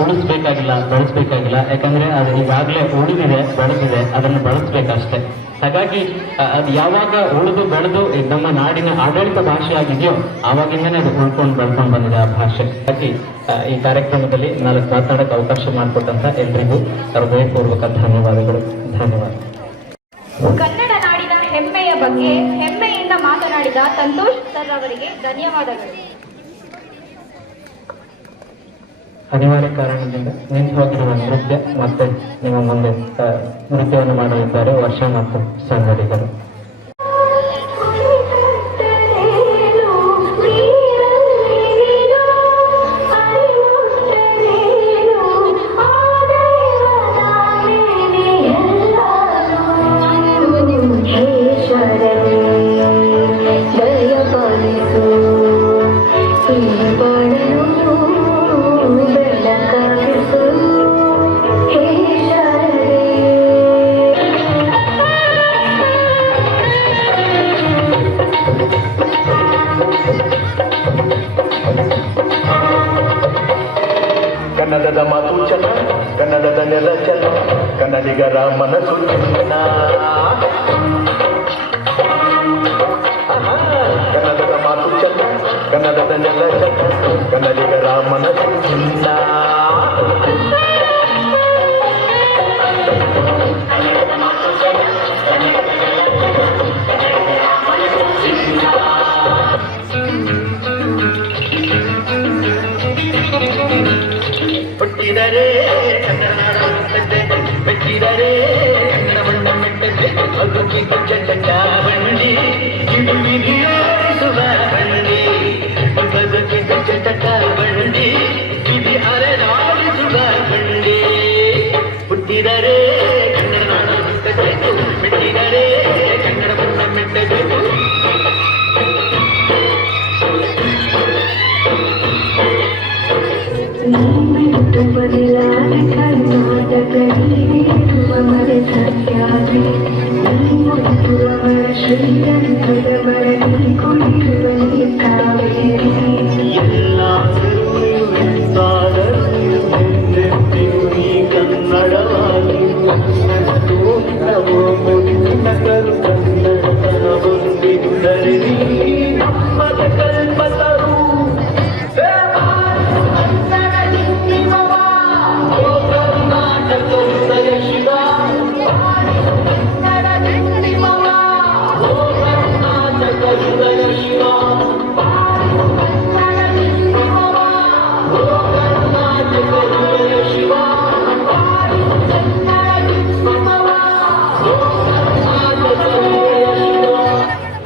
ಉಳಿಸ್ಬೇಕಾಗಿಲ್ಲ, ಬೆಳೆಸ್ಬೇಕಾಗಿಲ್ಲ. ಯಾಕಂದರೆ ಅದು ಈಗಾಗಲೇ ಉಳಿದಿದೆ, ಬೆಳೆದಿದೆ, ಅದನ್ನು ಬಳಸಬೇಕಷ್ಟೇ. ಹಾಗಾಗಿ ಅದು ಯಾವಾಗ ಉಳಿದು ಬೆಳೆದು ನಮ್ಮ ನಾಡಿನ ಆಡಳಿತ ಭಾಷೆ ಆಗಿದೆಯೋ ಆವಾಗಿಂದನೇ ಅದು ಉಳ್ಕೊಂಡು ಬೆಳ್ಕೊಂಡು ಬಂದಿದೆ ಆ ಭಾಷೆ. ಹಾಗಾಗಿ ಈ ಕಾರ್ಯಕ್ರಮದಲ್ಲಿ ನಾಲ್ಕು ಮಾತನಾಡೋಕ್ಕೆ ಅವಕಾಶ ಮಾಡಿಕೊಟ್ಟಂತ ಎಲ್ರಿಗೂ ಹೃದಯಪೂರ್ವಕ ಧನ್ಯವಾದಗಳು. ಧನ್ಯವಾದ. ಕನ್ನಡ ನಾಡಿನ ಹೆಮ್ಮೆಯ ಬಗ್ಗೆ ಹೆಮ್ಮೆಯಿಂದ ಪ್ರೀತಿಯಿಂದ ಮಾತನಾಡಿದ ಸಂತೋಷ್ ಸರ್ ಅವರಿಗೆ ಧನ್ಯವಾದಗಳು. ಅನಿವಾರ್ಯ ಕಾರಣದಿಂದ ನಿಂತು ಹೋಗಿರುವ ನೃತ್ಯ ಮತ್ತೆ ನಿಮ್ಮ ಮುಂದೆ ನೃತ್ಯವನ್ನು ಮಾಡಲಿದ್ದಾರೆ ವರ್ಷ ಮತ್ತು ಸಂಗಡಿಗರು. ಕನ್ನಡದ ಮಾತು ಚೆನ್ನ, ಕನ್ನಡದ ನೆಲ ಚೆನ್ನ, ಕನ್ನಡಿಗರ ಮನಸ್ಸು ಚೆನ್ನ. ಕನ್ನಡದ ಮಾತು ಚೆನ್ನ, ಕನ್ನಡದ ನೆಲ ಚೆನ್ನ, ಕನ್ನಡಿಗರ ಮನಸ್ಸು ಚೆನ್ನ. ಹುಟ್ಟಿದರೆ ಬೆಟ್ಟಿದರೆ ಕನ್ನಡ ಬಣ್ಣ ಮೆಟ್ಟದೆ ಬದುಕಿಗೆ ಚಟಕ ಬಂಡಿ ವಿಧಿಯೋಡಿಸುವ ಬಂಡಿ ಬದುಕಿಗೆ ಚಟಕ ಬಂಡಿ ವಿಧಿ ಅರೆದಾಡಿಸುವ ಬಂಡಿ. ಹುಟ್ಟಿದರೆ ಕನ್ನಡ ನಾಡ ಮೆಟ್ಟಬೇಕು, ಬೆಟ್ಟಿದರೆ ಕನ್ನಡ ಬಣ್ಣ ಮೆಟ್ಟಬೇಕು. ಬದಲಾದ ಕರ್ನಾಟಕ ಮರೆ ಸತ್ಯಾಗಿ ಶ್ರೀರಂಗದ ಮರಣಿ ಕುಳಿರುವಲ್ಲಿ ಕಾವೇರಿ ಕನ್ನಡವಾಗಿ ನಗರು ಕನ್ನಡ ಬಂದಿದ್ದರೆ ನಮ್ಮದ ಕಲ್ಪತರು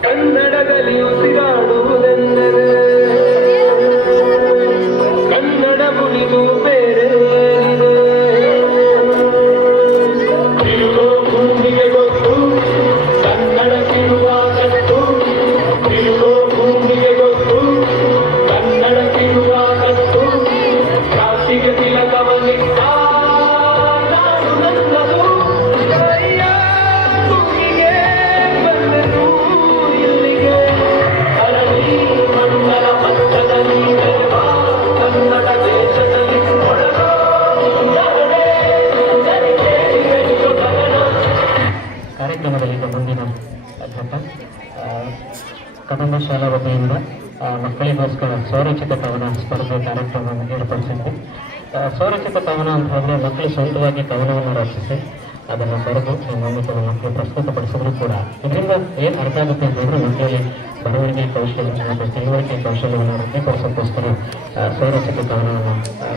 ಕನ್ನಡದಲ್ಲಿ ಉಸಿರಾಡುವುದೆಂದರೆ ಕನ್ನಡ ಉಳಿದು ಬೇರೆ ತಿರುಗೋ ಭೂಮಿಗೆ ಗೊತ್ತು ಕನ್ನಡ ತಿರುವಾಗತ್ತು, ತಿರುಗೋ ಭೂಮಿಗೆ ಗೊತ್ತು ಕನ್ನಡ ತಿರುವಾಗತ್ತು. ಕ್ರಾಂತಿಗೆ ತಿಲಕವನಿದ್ದ ನಾಡು ನನ್ನದು, ಭೂಮಿಗೆ ಬಂದೆನು ಇಲ್ಲಿಗೆ ಅರಳಿ ಮಂಡಲ ಮಧ್ಯದಲ್ಲಿ ನೆರವ ಕನ್ನಡ ದೇಶದಲ್ಲಿ ಹೊಡೆದೋ ಜಗಡೆ ಕಾರ್ಯಕ್ರಮದಲ್ಲಿ ಮುಂದಿನ ಘಟ್ಟ ಕದಂಬ ಶಾಲಾ ವತಿಯಿಂದ ಮಕ್ಕಳಿಗೋಸ್ಕರ ಸ್ವರಚಿತ ಕವನ ಸ್ಪರ್ಧೆ ಕಾರ್ಯಕ್ರಮವನ್ನು ಏರ್ಪಡಿಸಿದ್ವಿ. ಸ್ವರಚಿತ ಕವನ ಅಂತ ಹೇಳಿದ್ರೆ ಮಕ್ಕಳು ಸ್ವಂತವಾಗಿ ಕವನವನ್ನು ರಚಿಸಿ ಅದನ್ನು ಬರೆದು ನಮ್ಮ ಮಕ್ಕಳು ಪ್ರಸ್ತುತಪಡಿಸಿದ್ರು ಕೂಡ ಇದರಿಂದ ಏನು ಅರ್ಥ ಆಗುತ್ತೆ ಅಂತ ಹೇಳಿದ್ರೆ ಮಕ್ಕಳಲ್ಲಿ ಬರವಣಿಗೆ ಕೌಶಲ್ಯ ಮತ್ತು ತಿಳುವಳಿಕೆ ಕೌಶಲ್ಯವನ್ನು ವೃದ್ಧಿಪಡಿಸೋಕ್ಕೋಸ್ಕರ ಸ್ವರಚಿತ ಕವನವನ್ನು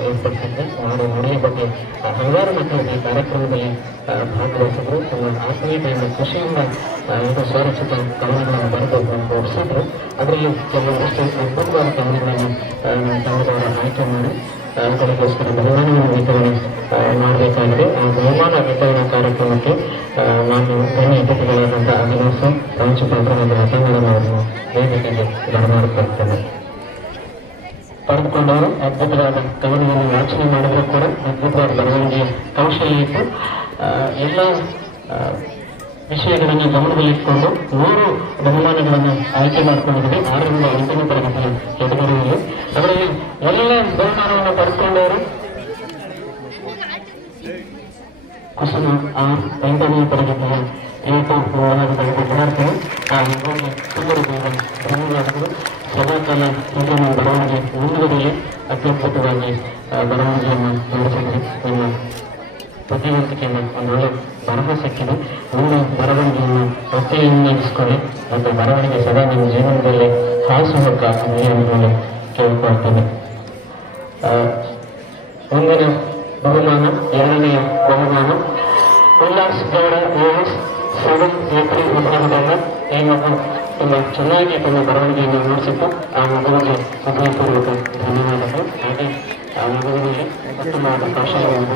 ಏರ್ಪಡಿಸಿದ್ವಿ. ನಾಡು ನುಡಿಯ ಬಗ್ಗೆ ಹಲವಾರು ಮಕ್ಕಳು ಈ ಕಾರ್ಯಕ್ರಮದಲ್ಲಿ ಭಾಗವಹಿಸಿದ್ರು. ತಮ್ಮ ಆತ್ಮೀಯತೆಯಿಂದ ಖುಷಿಯಿಂದ ಇದು ಸ್ವರಚಿತ ಕವನಗಳನ್ನು ಬರೆದು ಹೊರಡಿಸಿದ್ರು. ಅದರಲ್ಲಿ ಕೆಲವೊಂದಷ್ಟು ಅದ್ಭುತವಾದ ಕವನಗಳನ್ನು ತಂಡದವರು ಆಯ್ಕೆ ಮಾಡಿ ಅವುಗಳಿಗೋಸ್ಕರ ಬಹುಮಾನವನ್ನು ವಿತರಣೆ ಮಾಡಬೇಕಾಗಿದೆ. ಆ ಬಹುಮಾನ ವಿತರಣಾ ಕಾರ್ಯಕ್ರಮಕ್ಕೆ ನಾನು ಗಣ್ಯ ಅತಿಥಿಗಳಾದಂಥ ಅವಿನಾಶ ಪ್ರಾಂಶುಪಾಲರು ಮತ್ತು ರತನಗಳನ್ನು ವೇದಿಕೆಗೆ ಬರಮಾಡುತ್ತಿದ್ದೇನೆ. ಪಡೆದುಕೊಂಡವರು ಅದ್ಭುತವಾದ ಕವನವನ್ನು ವಾಚನೆ ಮಾಡಿದರೂ ಕೂಡ ಅದ್ಭುತವಾದ ಬರವಣಿಗೆಯ ಕೌಶಲ್ಯ ಇತ್ತು. ಎಲ್ಲ ವಿಷಯಗಳನ್ನು ಗಮನದಲ್ಲಿಟ್ಟುಕೊಂಡು 100 ಬಹುಮಾನಗಳನ್ನು ಆಯ್ಕೆ ಮಾಡಿಕೊಂಡಿದ್ದೀವಿ 6ರಿಂದ 8ನೇ ತರಗತಿಯ ಕೆಟಗರಿಯಲ್ಲಿ. ಅದರಲ್ಲಿ ಎಲ್ಲ ಬಹುಮಾನವನ್ನು ಪಡೆದುಕೊಂಡವರು ಕುಸುಮ 8ನೇ ತರಗತಿಯ ವಿಭಾಗದ ವಿದ್ಯಾರ್ಥಿಗಳು. ಆ ವಿಭಾಗಕ್ಕೆ ತುಂಬ ಧನ್ಯವಾದಗಳು. ಸದಾಕಾಲ ಹೀಗೆ ನಮ್ಮ ಬರವಣಿಗೆ ಮುಂದುವರಿಯಲಿ. ಅತ್ಯದ್ಭುತವಾಗಿ ಬರವಣಿಗೆಯನ್ನು ನಡೆಸಿದ್ವಿ. ನಿಮ್ಮ ಬುದ್ಧಿವಂತಿಕೆಯನ್ನು ಒಂದೊಳ್ಳೆ ಬರಹ ಸಿಕ್ಕಿದೆ. ಒಳ್ಳೆ ಬರವಣಿಗೆಯನ್ನು ಒತ್ತಿಗೆಯಿಂದಿರಿಸಿಕೊಳ್ಳಿ ಮತ್ತು ಬರವಣಿಗೆ ಸದಾ ನಿಮ್ಮ ಜೀವನದಲ್ಲಿ ಹಾಸುಹೊಕ್ಕ ಅಂತ ಕೇಳಿಕೊಳ್ತೇನೆ. ಮುಂದಿನ ಬಹುಮಾನ, ಎರಡನೆಯ ಬಹುಮಾನ ಉಲ್ಲಾಸ್ ಗೌಡ AS 7A3 ವಿಭಾಗದಲ್ಲಿ ಈ ಮಗು ತುಂಬ ಚೆನ್ನಾಗಿ ತನ್ನ ಬರವಣಿಗೆಯನ್ನು ಮೂಡಿಸಿತ್ತು. ಆ ಮಗುವಿಗೆ ಹೃದಯಪೂರ್ವಕ ಧನ್ಯವಾದಗಳು. ಹಾಗೆ ಆ ಮಗುವಿನಲ್ಲಿ ಉತ್ತಮವಾದ ಕೌಶಲ್ಯವನ್ನು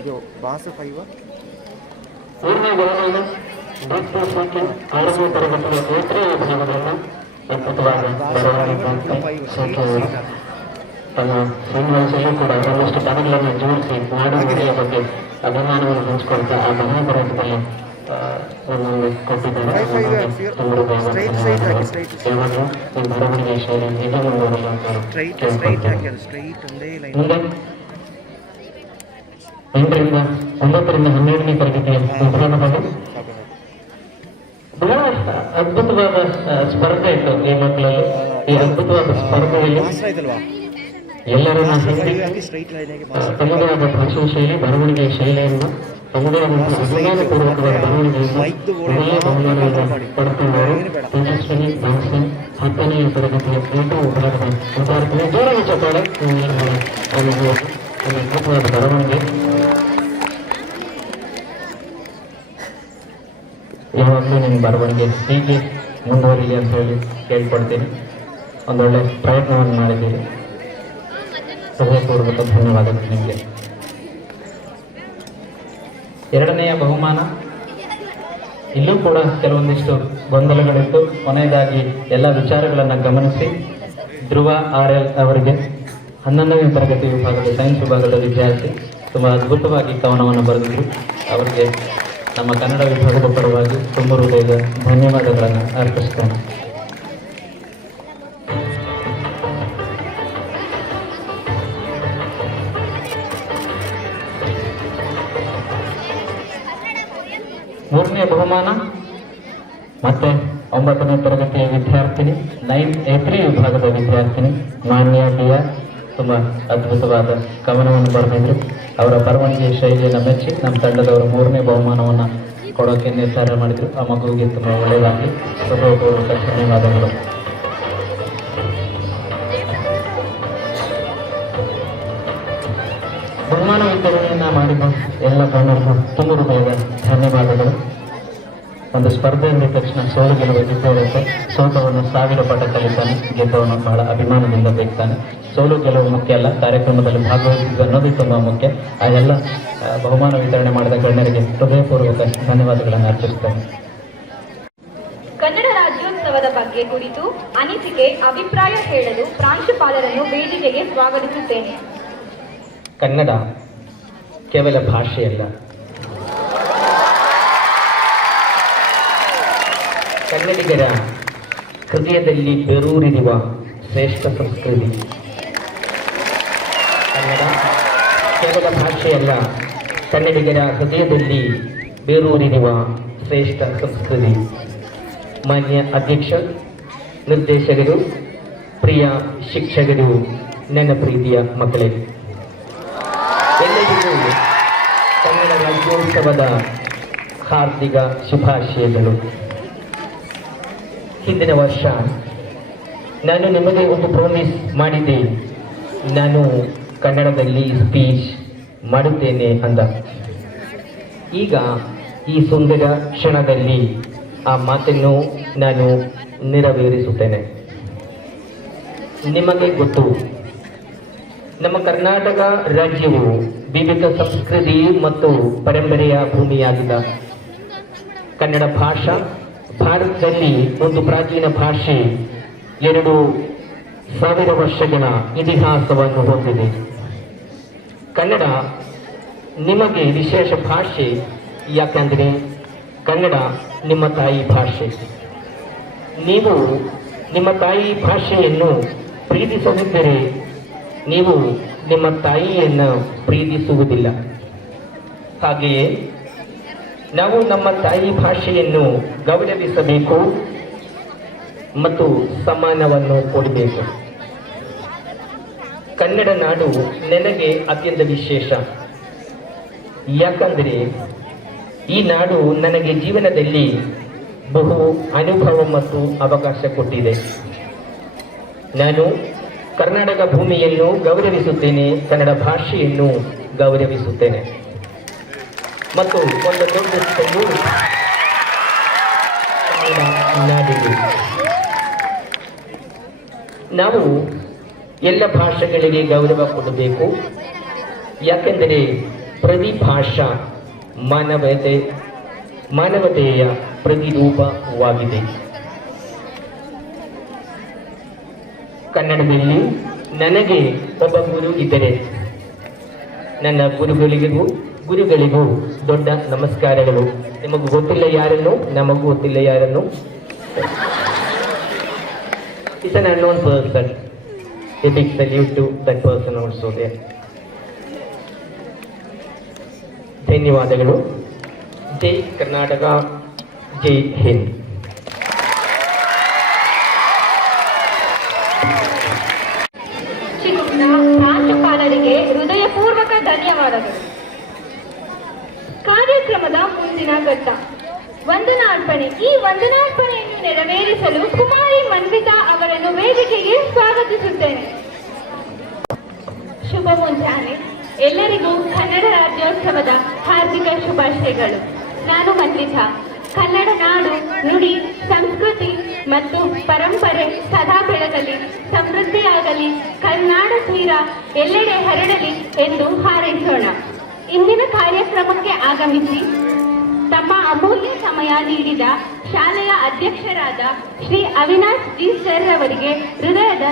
ಇದು ಬಾಸ 5 ಮೂರನೇ ಬಹುಮಾನ ಡಾಕ್ಟರ್ ಸೆಕೆಂಡ್ 6ನೇ ತರಗತಿಯ A3 ವಿಭಾಗದಲ್ಲಿ ಅದ್ಭುತವಾದ ಬರವಣಿಗೆ ಸಂಖ್ಯೆಯವರು ತಮ್ಮ ಸಣ್ಣ ವಯಸ್ಸಲ್ಲೂ ಕೂಡ ಒಂದಷ್ಟು ಪದಗಳನ್ನು ಜೋಡಿಸಿ ನಾಡು ನುಡಿಯ ಬಗ್ಗೆ ಅಭಿಮಾನವನ್ನು ಹಂಚಿಕೊಳ್ತಾ ಆ ಬರಹ ಬರಹದಲ್ಲಿ ನಮ್ಮನ್ನು ಕೊಟ್ಟಿದ್ದಾರೆ. ಯಾವಾಗಲೂ ಈ ಬರವಣಿಗೆ ಶೈಲಿ ಹೇಗೆ ಮುಂದುವರಿಯಲು ಅಂತ ಮುಂದೆ 8ರಿಂದ 9ನೇ ತರಗತಿಯ ವಿಭಾಗದಲ್ಲಿ ಬಹಳ ಅದ್ಭುತವಾದ ಸ್ಪರ್ಧೆ ಇತ್ತು ಈ ಮಕ್ಕಳಲ್ಲಿ. ಈ ಅದ್ಭುತವಾದ ಸ್ಪರ್ಧೆಯಲ್ಲಿ ಎಲ್ಲರನ್ನ ಹಿಂದಿ ತಮ್ಮದೇ ಆದ ಭಾಷಾ ಶೈಲಿ, ಬರವಣಿಗೆಯ ಶೈಲಿಯನ್ನು ತಮ್ಮದೇ ಆದಂತಹ ಅಭಿಮಾನಪೂರ್ವಕವಾದ ಬರವಣಿಗೆಯನ್ನು ಒಳ್ಳೆಯ ಬಹುಮಾನವನ್ನು ಪಡೆದುಕೊಂಡವರು ತೇಜಸ್ವಿನಿ ದಾಸಿ 10ನೇ ತರಗತಿಯ A2 ವಿಭಾಗದ ವಿದ್ಯಾರ್ಥಿನಿ. ಜೋರಾಗಿ ಚಪ್ಪಾಳೆ. ಅದ್ಭುತವಾದ ಬರವಣಿಗೆ. ಯಾವಾಗಲೂ ನಿಮ್ಮ ಬರವಣಿಗೆ ಹೀಗೆ ಮುಂದುವರಿಲಿ ಅಂತ ಹೇಳಿ ಕೇಳ್ಕೊಳ್ತೀನಿ. ಒಂದೊಳ್ಳೆ ಪ್ರಯತ್ನವನ್ನು ಮಾಡಿದ್ದೀರಿ. ಹೃದಯಪೂರ್ವಕ ಧನ್ಯವಾದಗಳು ನಿಮಗೆ. ಎರಡನೆಯ ಬಹುಮಾನ, ಇಲ್ಲೂ ಕೂಡ ಕೆಲವೊಂದಿಷ್ಟು ಗೊಂದಲಗಳಿತ್ತು. ಕೊನೆಯದಾಗಿ ಎಲ್ಲ ವಿಚಾರಗಳನ್ನು ಗಮನಿಸಿ ಧ್ರುವ RL ಅವರಿಗೆ 11ನೇ ತರಗತಿ ವಿಭಾಗದ ಸೈನ್ಸ್ ವಿಭಾಗದ ವಿದ್ಯಾರ್ಥಿ ತುಂಬ ಅದ್ಭುತವಾಗಿ ಕವನವನ್ನು ಬರೆದಿದ್ರು. ಅವರಿಗೆ ನಮ್ಮ ಕನ್ನಡ ವಿಭಾಗದ ಪರವಾಗಿ ತುಂಬ ಹೃದಯದ ಧನ್ಯವಾದಗಳನ್ನು ಅರ್ಪಿಸ್ತೇನೆ. ಮೂರನೇ ಬಹುಮಾನ ಮತ್ತೆ 9ನೇ ತರಗತಿಯ ವಿದ್ಯಾರ್ಥಿನಿ 9A3 ವಿಭಾಗದ ವಿದ್ಯಾರ್ಥಿನಿ ಮಾನ್ಯ BR ತುಂಬ ಅದ್ಭುತವಾದ ಕವನವನ್ನು ಬರೆದಿದ್ರು. ಅವರ ಬರವಣಿಗೆಯ ಶೈಲಿಯನ್ನು ಮೆಚ್ಚಿ ನಮ್ಮ ತಂಡದವರು 3ನೇ ಬಹುಮಾನವನ್ನು ಕೊಡೋಕೆ ನಿರ್ಧಾರ ಮಾಡಿದ್ರು. ಆ ಮಗುವಿಗೆ ತುಂಬ ಒಳ್ಳೆಯದಾಗಲಿ. ಹೃದಯಪೂರ್ವಕ ಧನ್ಯವಾದಗಳು. ಬಹುಮಾನ ವಿತರಣೆಯನ್ನು ಮಾಡಿದ ಎಲ್ಲ ಗಣ್ಯರಿಗೂ ತುಂಬ ಹೃದಯದ ಧನ್ಯವಾದಗಳು. ಒಂದು ಸ್ಪರ್ಧೆ ಅಂದ ತಕ್ಷಣ ಸೋಲು ಗೆಲುವು ಇದ್ದವರಂತೆ ಸೋತವನ್ನು 1000 ಪಟ ಕಲಿತಾನೆ, ಗೆದ್ದವನು ಬಹಳ ಅಭಿಮಾನದಿಂದ ಬೇಕ್ತಾನೆ. ಸೋಲು ಗೆಲುವು ಮುಖ್ಯ ಅಲ್ಲ, ಕಾರ್ಯಕ್ರಮದಲ್ಲಿ ಭಾಗವಹಿಸಿದ್ದು ಅನ್ನೋದು ತುಂಬ ಮುಖ್ಯ. ಆ ಎಲ್ಲ ಬಹುಮಾನ ವಿತರಣೆ ಮಾಡಿದ ಗಣ್ಯರಿಗೆ ಹೃದಯಪೂರ್ವಕ ಧನ್ಯವಾದಗಳನ್ನು ಅರ್ಪಿಸುತ್ತೇನೆ. ಕನ್ನಡ ರಾಜ್ಯೋತ್ಸವದ ಬಗ್ಗೆ ಕುರಿತು ಅನಿಸಿಕೆ, ಅಭಿಪ್ರಾಯ ಹೇಳಲು ಪ್ರಾಂಶುಪಾಲರನ್ನು ವೇದಿಕೆಗೆ ಸ್ವಾಗತಿಸುತ್ತೇನೆ. ಕನ್ನಡ ಕೇವಲ ಭಾಷೆಯಲ್ಲ, ಕನ್ನಡಿಗರ ಹೃದಯದಲ್ಲಿ ಬೇರೂರಿರುವ ಶ್ರೇಷ್ಠ ಸಂಸ್ಕೃತಿ. ಕನ್ನಡ ಕೇವಲ ಭಾಷೆಯಲ್ಲ, ಕನ್ನಡಿಗರ ಹೃದಯದಲ್ಲಿ ಬೇರೂರಿರುವ ಶ್ರೇಷ್ಠ ಸಂಸ್ಕೃತಿ. ಮಾನ್ಯ ಅಧ್ಯಕ್ಷ, ನಿರ್ದೇಶಕರು, ಪ್ರಿಯ ಶಿಕ್ಷಕರು, ನನ್ನ ಪ್ರೀತಿಯ ಮಕ್ಕಳೇ, ಎಲ್ಲರಿಗೂ ಕನ್ನಡ ರಾಜ್ಯೋತ್ಸವದ ಹಾರ್ದಿಕ ಶುಭಾಶಯಗಳು. ಹಿಂದಿನ ವರ್ಷ ನಾನು ನಿಮಗೆ ಒಂದು ಪ್ರಾಮಿಸ್ ಮಾಡಿದ್ದೆ, ನಾನು ಕನ್ನಡದಲ್ಲಿ ಸ್ಪೀಚ್ ಮಾಡುತ್ತೇನೆ ಅಂತ. ಈಗ ಈ ಸುಂದರ ಕ್ಷಣದಲ್ಲಿ ಆ ಮಾತನ್ನು ನಾನು ನೆರವೇರಿಸುತ್ತೇನೆ. ನಿಮಗೆ ಗೊತ್ತು, ನಮ್ಮ ಕರ್ನಾಟಕ ರಾಜ್ಯವು ವಿವಿಧ ಸಂಸ್ಕೃತಿ ಮತ್ತು ಪರಂಪರೆಯ ಭೂಮಿಯಾಗಿದೆ. ಕನ್ನಡ ಭಾಷಾ ಭಾರತದಲ್ಲಿ ಒಂದು ಪ್ರಾಚೀನ ಭಾಷೆ, 2000 ವರ್ಷಗಳ ಇತಿಹಾಸವನ್ನು ಹೊಂದಿದೆ. ಕನ್ನಡ ನಿಮಗೆ ವಿಶೇಷ ಭಾಷೆ, ಯಾಕಂದರೆ ಕನ್ನಡ ನಿಮ್ಮ ತಾಯಿ ಭಾಷೆ. ನೀವು ನಿಮ್ಮ ತಾಯಿ ಭಾಷೆಯನ್ನು ಪ್ರೀತಿಸದಿದ್ದರೆ ನೀವು ನಿಮ್ಮ ತಾಯಿಯನ್ನು ಪ್ರೀತಿಸುವುದಿಲ್ಲ. ಹಾಗೆಯೇ ನಾವು ನಮ್ಮ ತಾಯಿ ಭಾಷೆಯನ್ನು ಗೌರವಿಸಬೇಕು ಮತ್ತು ಸಮ್ಮಾನವನ್ನು ಕೊಡಬೇಕು. ಕನ್ನಡ ನಾಡು ನನಗೆ ಅತ್ಯಂತ ವಿಶೇಷ. ಯಾಕಂದರೆ ಈ ನಾಡು ನನಗೆ ಜೀವನದಲ್ಲಿ ಬಹು ಅನುಭವ ಮತ್ತು ಅವಕಾಶ ಕೊಟ್ಟಿದೆ. ನಾನು ಕರ್ನಾಟಕ ಭೂಮಿಯನ್ನು ಗೌರವಿಸುತ್ತೇನೆ, ಕನ್ನಡ ಭಾಷೆಯನ್ನು ಗೌರವಿಸುತ್ತೇನೆ ಮತ್ತು ಒಂದು ದೊಡ್ಡ ಸಲೂಟ್ ನಾಡಿಗೆ. ನಾವು ಎಲ್ಲ ಭಾಷೆಗಳಿಗೆ ಗೌರವ ಕೊಡಬೇಕು. ಯಾಕೆಂದರೆ ಪ್ರತಿ ಭಾಷಾ ಮಾನವತೆಯ ಪ್ರತಿರೂಪವಾಗಿದೆ. ಕನ್ನಡದಲ್ಲಿ ನನಗೆ ಒಬ್ಬ ಗುರು ಇದ್ದರೆ ನನ್ನ ಗುರುಗಳಿಗೂ ದೊಡ್ಡ ನಮಸ್ಕಾರಗಳು. ನಿಮಗೂ ಗೊತ್ತಿಲ್ಲ ಯಾರನ್ನು, ನಮಗೂ ಗೊತ್ತಿಲ್ಲ ಯಾರನ್ನು. It's an unknown person. A big salute to that person also there. ಧನ್ಯವಾದಗಳು. ಜೈ ಕರ್ನಾಟಕ, ಜೈ ಹಿಂದ್. ಪ್ರಾಂಶುಪಾಲರಿಗೆ ಹೃದಯಪೂರ್ವಕ ಧನ್ಯವಾದಗಳು. ಕಾರ್ಯಕ್ರಮದ ಮುಂದಿನ ಘಟ್ಟ ವಂದನಾರ್ಪಣೆ. ಈ ವಂದನಾರ್ಪಣೆಯನ್ನು ನೆರವೇರಿಸಲು ಕುಮಾರಿ ಮನ್ವಿತಾ ಅವರನ್ನು ವೇದಿಕೆಗೆ ಸ್ವಾಗತಿಸುತ್ತೇನೆ. ಶುಭ ಮುಂಜಾನೆ. ಎಲ್ಲರಿಗೂ ಕನ್ನಡ ರಾಜ್ಯೋತ್ಸವದ ಹಾರ್ದಿಕ ಶುಭಾಶಯಗಳು. ನಾನು ಮನ್ವಿತಾ. ಕನ್ನಡ ನಾಡು, ನುಡಿ, ಸಂಸ್ಕೃತಿ ಮತ್ತು ಪರಂಪರೆ ಸದಾ ಬೆಳಗಲಿ, ಸಮೃದ್ಧಿಯಾಗಲಿ, ಕರ್ನಾಡ ತೀರ ಎಲ್ಲೆಡೆ ಹರಡಲಿ ಎಂದು ಹಾರೈಸೋಣ. ಇಂದಿನ ಕಾರ್ಯಕ್ರಮಕ್ಕೆ ಆಗಮಿಸಿ ತಮ್ಮ ಅಮೂಲ್ಯ ಸಮಯ ನೀಡಿದ ಶಾಲೆಯ ಅಧ್ಯಕ್ಷರಾದ ಶ್ರೀ ಅವಿನಾಶ್ ಜಿ ಸರ್ ಅವರಿಗೆ ಹೃದಯದ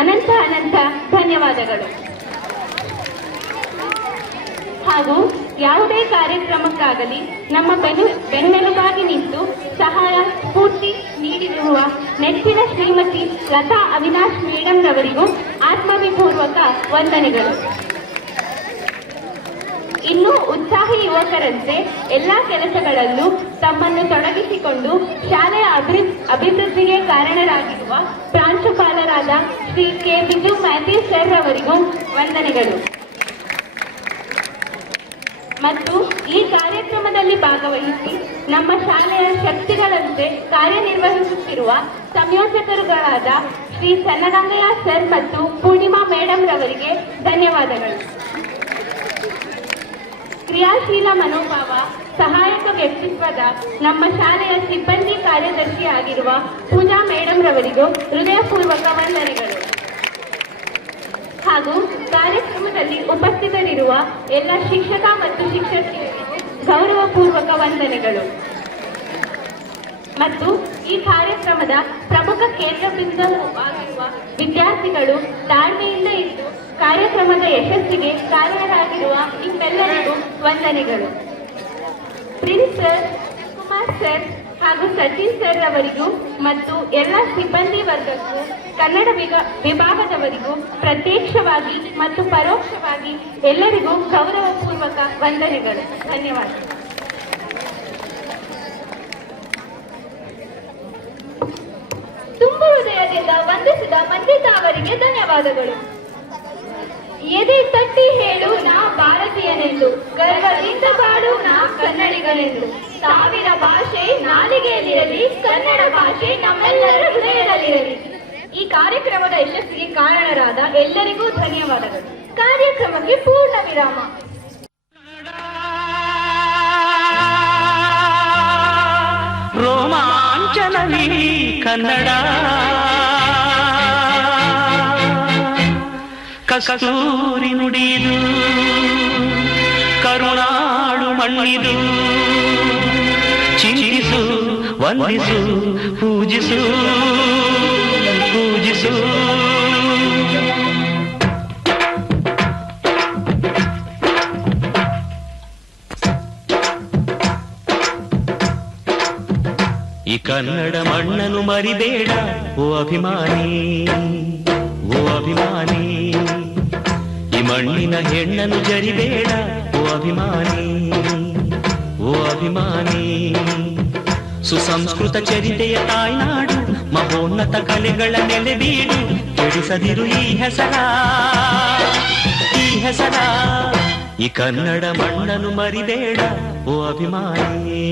ಅನಂತ ಧನ್ಯವಾದಗಳು. ಹಾಗೂ ಯಾವುದೇ ಕಾರ್ಯಕ್ರಮಕ್ಕಾಗಲಿ ನಮ್ಮ ಬೆನ್ನೆಲುಬಾಗಿ ನಿಂತು ಸಹಾಯ ಸ್ಫೂರ್ತಿ ನೀಡಿರುವ ನೆಚ್ಚಿನ ಶ್ರೀಮತಿ ಲತಾ ಅವಿನಾಶ್ ಮೇಡಮ್ ರವರಿಗೂ ಆತ್ಮವಿಪೂರ್ವಕ ವಂದನೆಗಳು. ಇನ್ನೂ ಉತ್ಸಾಹಿ ಯುವಕರಂತೆ ಎಲ್ಲ ಕೆಲಸಗಳಲ್ಲೂ ತಮ್ಮನ್ನು ತೊಡಗಿಸಿಕೊಂಡು ಶಾಲೆಯ ಅಭಿವೃದ್ಧಿಗೆ ಕಾರಣರಾಗಿರುವ ಪ್ರಾಂಶುಪಾಲರಾದ ಶ್ರೀ ಕೆ ಬಿಜು ಮ್ಯಾಥ್ಯೂ ಸರ್ ಅವರಿಗೂ ವಂದನೆಗಳು. ಮತ್ತು ಈ ಕಾರ್ಯಕ್ರಮದಲ್ಲಿ ಭಾಗವಹಿಸಿ ನಮ್ಮ ಶಾಲೆಯ ಶಕ್ತಿಗಳಂತೆ ಕಾರ್ಯನಿರ್ವಹಿಸುತ್ತಿರುವ ಸಂಯೋಜಕರುಗಳಾದ ಶ್ರೀ ಚನ್ನಗಂಗಯ್ಯ ಸರ್ ಮತ್ತು ಪೂರ್ಣಿಮಾ ಮೇಡಮ್ ರವರಿಗೆ ಧನ್ಯವಾದಗಳು. ಕ್ರಿಯಾಶೀಲ ಮನೋಭಾವ, ಸಹಾಯಕ ವ್ಯಕ್ತಿತ್ವದ ನಮ್ಮ ಶಾಲೆಯ ಸಿಬ್ಬಂದಿ ಕಾರ್ಯದರ್ಶಿಯಾಗಿರುವ ಪೂಜಾ ಮೇಡಮ್ ರವರಿಗೂ ಹೃದಯಪೂರ್ವಕ ವಂದನೆಗಳು. ಹಾಗೂ ಕಾರ್ಯಕ್ರಮದಲ್ಲಿ ಉಪಸ್ಥಿತರಿರುವ ಎಲ್ಲ ಶಿಕ್ಷಕ ಮತ್ತು ಶಿಕ್ಷಕಿಯರಿಗೂ ಗೌರವಪೂರ್ವಕ ವಂದನೆಗಳು. ಮತ್ತು ಈ ಕಾರ್ಯಕ್ರಮದ ಪ್ರಮುಖ ಕೇಂದ್ರಬಿಂದುವಾಗಿರುವ ವಿದ್ಯಾರ್ಥಿಗಳು ತಾಳ್ಮೆಯಿಂದ ಇದ್ದು ಕಾರ್ಯಕ್ರಮದ ಯಶಸ್ಸಿಗೆ ಕಾರಣರಾಗಿರುವ ನಿಮ್ಮೆಲ್ಲರಿಗೂ ವಂದನೆಗಳು. ಪ್ರಿನ್ಸ್ ಸರ್, ಕುಮಾರ್ ಸರ್ ಹಾಗೂ ಸಚಿನ್ ಸರ್ ಅವರಿಗೂ ಮತ್ತು ಎಲ್ಲ ಸಿಬ್ಬಂದಿ ವರ್ಗಕ್ಕೂ, ಕನ್ನಡ ವಿಭಾಗದವರಿಗೂ ಪ್ರತ್ಯಕ್ಷವಾಗಿ ಮತ್ತು ಪರೋಕ್ಷವಾಗಿ ಎಲ್ಲರಿಗೂ ಗೌರವಪೂರ್ವಕ ವಂದನೆಗಳು. ಧನ್ಯವಾದ. ತುಂಬ ಹೃದಯದಿಂದ ವಂದಿಸಿದ ಮನ್ವಿತಾ ಅವರಿಗೆ ಧನ್ಯವಾದಗಳು. ಎದೆ ತಟ್ಟಿ ಹೇಳು ನಾ ಭಾರತೀಯನೆಂದು, ಗರ್ವದಿಂದ ಬಾಳು ನಾ ಕನ್ನಡಿಗನೆಂದು. ಸಾವಿರ ಭಾಷೆ ನಾಲಿಗೆಯಲ್ಲಿರಲಿ, ಕನ್ನಡ ಭಾಷೆ ನಮ್ಮೆಲ್ಲರ ಹೃದಯದಲ್ಲಿರಲಿ. ಈ ಕಾರ್ಯಕ್ರಮದ ಯಶಸ್ಸಿಗೆ ಕಾರಣರಾದ ಎಲ್ಲರಿಗೂ ಧನ್ಯವಾದಗಳು. ಕಾರ್ಯಕ್ರಮಕ್ಕೆ ಪೂರ್ಣ ವಿರಾಮ. ರೋಮಾಂಚನವೀ ಕನ್ನಡ, ಕಸ್ತೂರಿ ನುಡಿದು ಕರುಣಾಳು ಮಣ್ಣಿದು. ಚಿಂತಿಸು, ವಂದಿಸು, ಪೂಜಿಸು ಪೂಜಿಸು. ಈ ಕನ್ನಡ ಮಣ್ಣನ್ನು ಮರಿಬೇಡ ಓ ಅಭಿಮಾನಿ, ಓ ಅಭಿಮಾನಿ. ಈ ಮಣ್ಣಿನ ಹೆಣ್ಣನ್ನು ಜರಿಬೇಡ ಓ ಅಭಿಮಾನಿ, ಓ ಅಭಿಮಾನಿ. ಸುಸಂಸ್ಕೃತ ಚರಿತೆಯ ತಾಯ್ನಾಡು, ಮಹೋನ್ನತ ಕಲೆಗಳ ನೆಲೆಬೀಡು. ಕೆಡಿಸದಿರು ಈ ಹೆಸರ ಈ ಕನ್ನಡ ಮಣ್ಣನ್ನು ಮರಿಬೇಡ ಓ ಅಭಿಮಾನಿ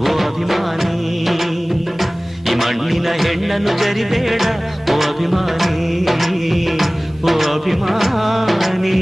ಓ ಅಭಿಮಾನಿ ಈ ಮಣ್ಣಿನ ಹೆಣ್ಣನ್ನು ಜರಿಬೇಡ ಓ ಅಭಿಮಾನಿ ಓ ಅಭಿಮಾನಿ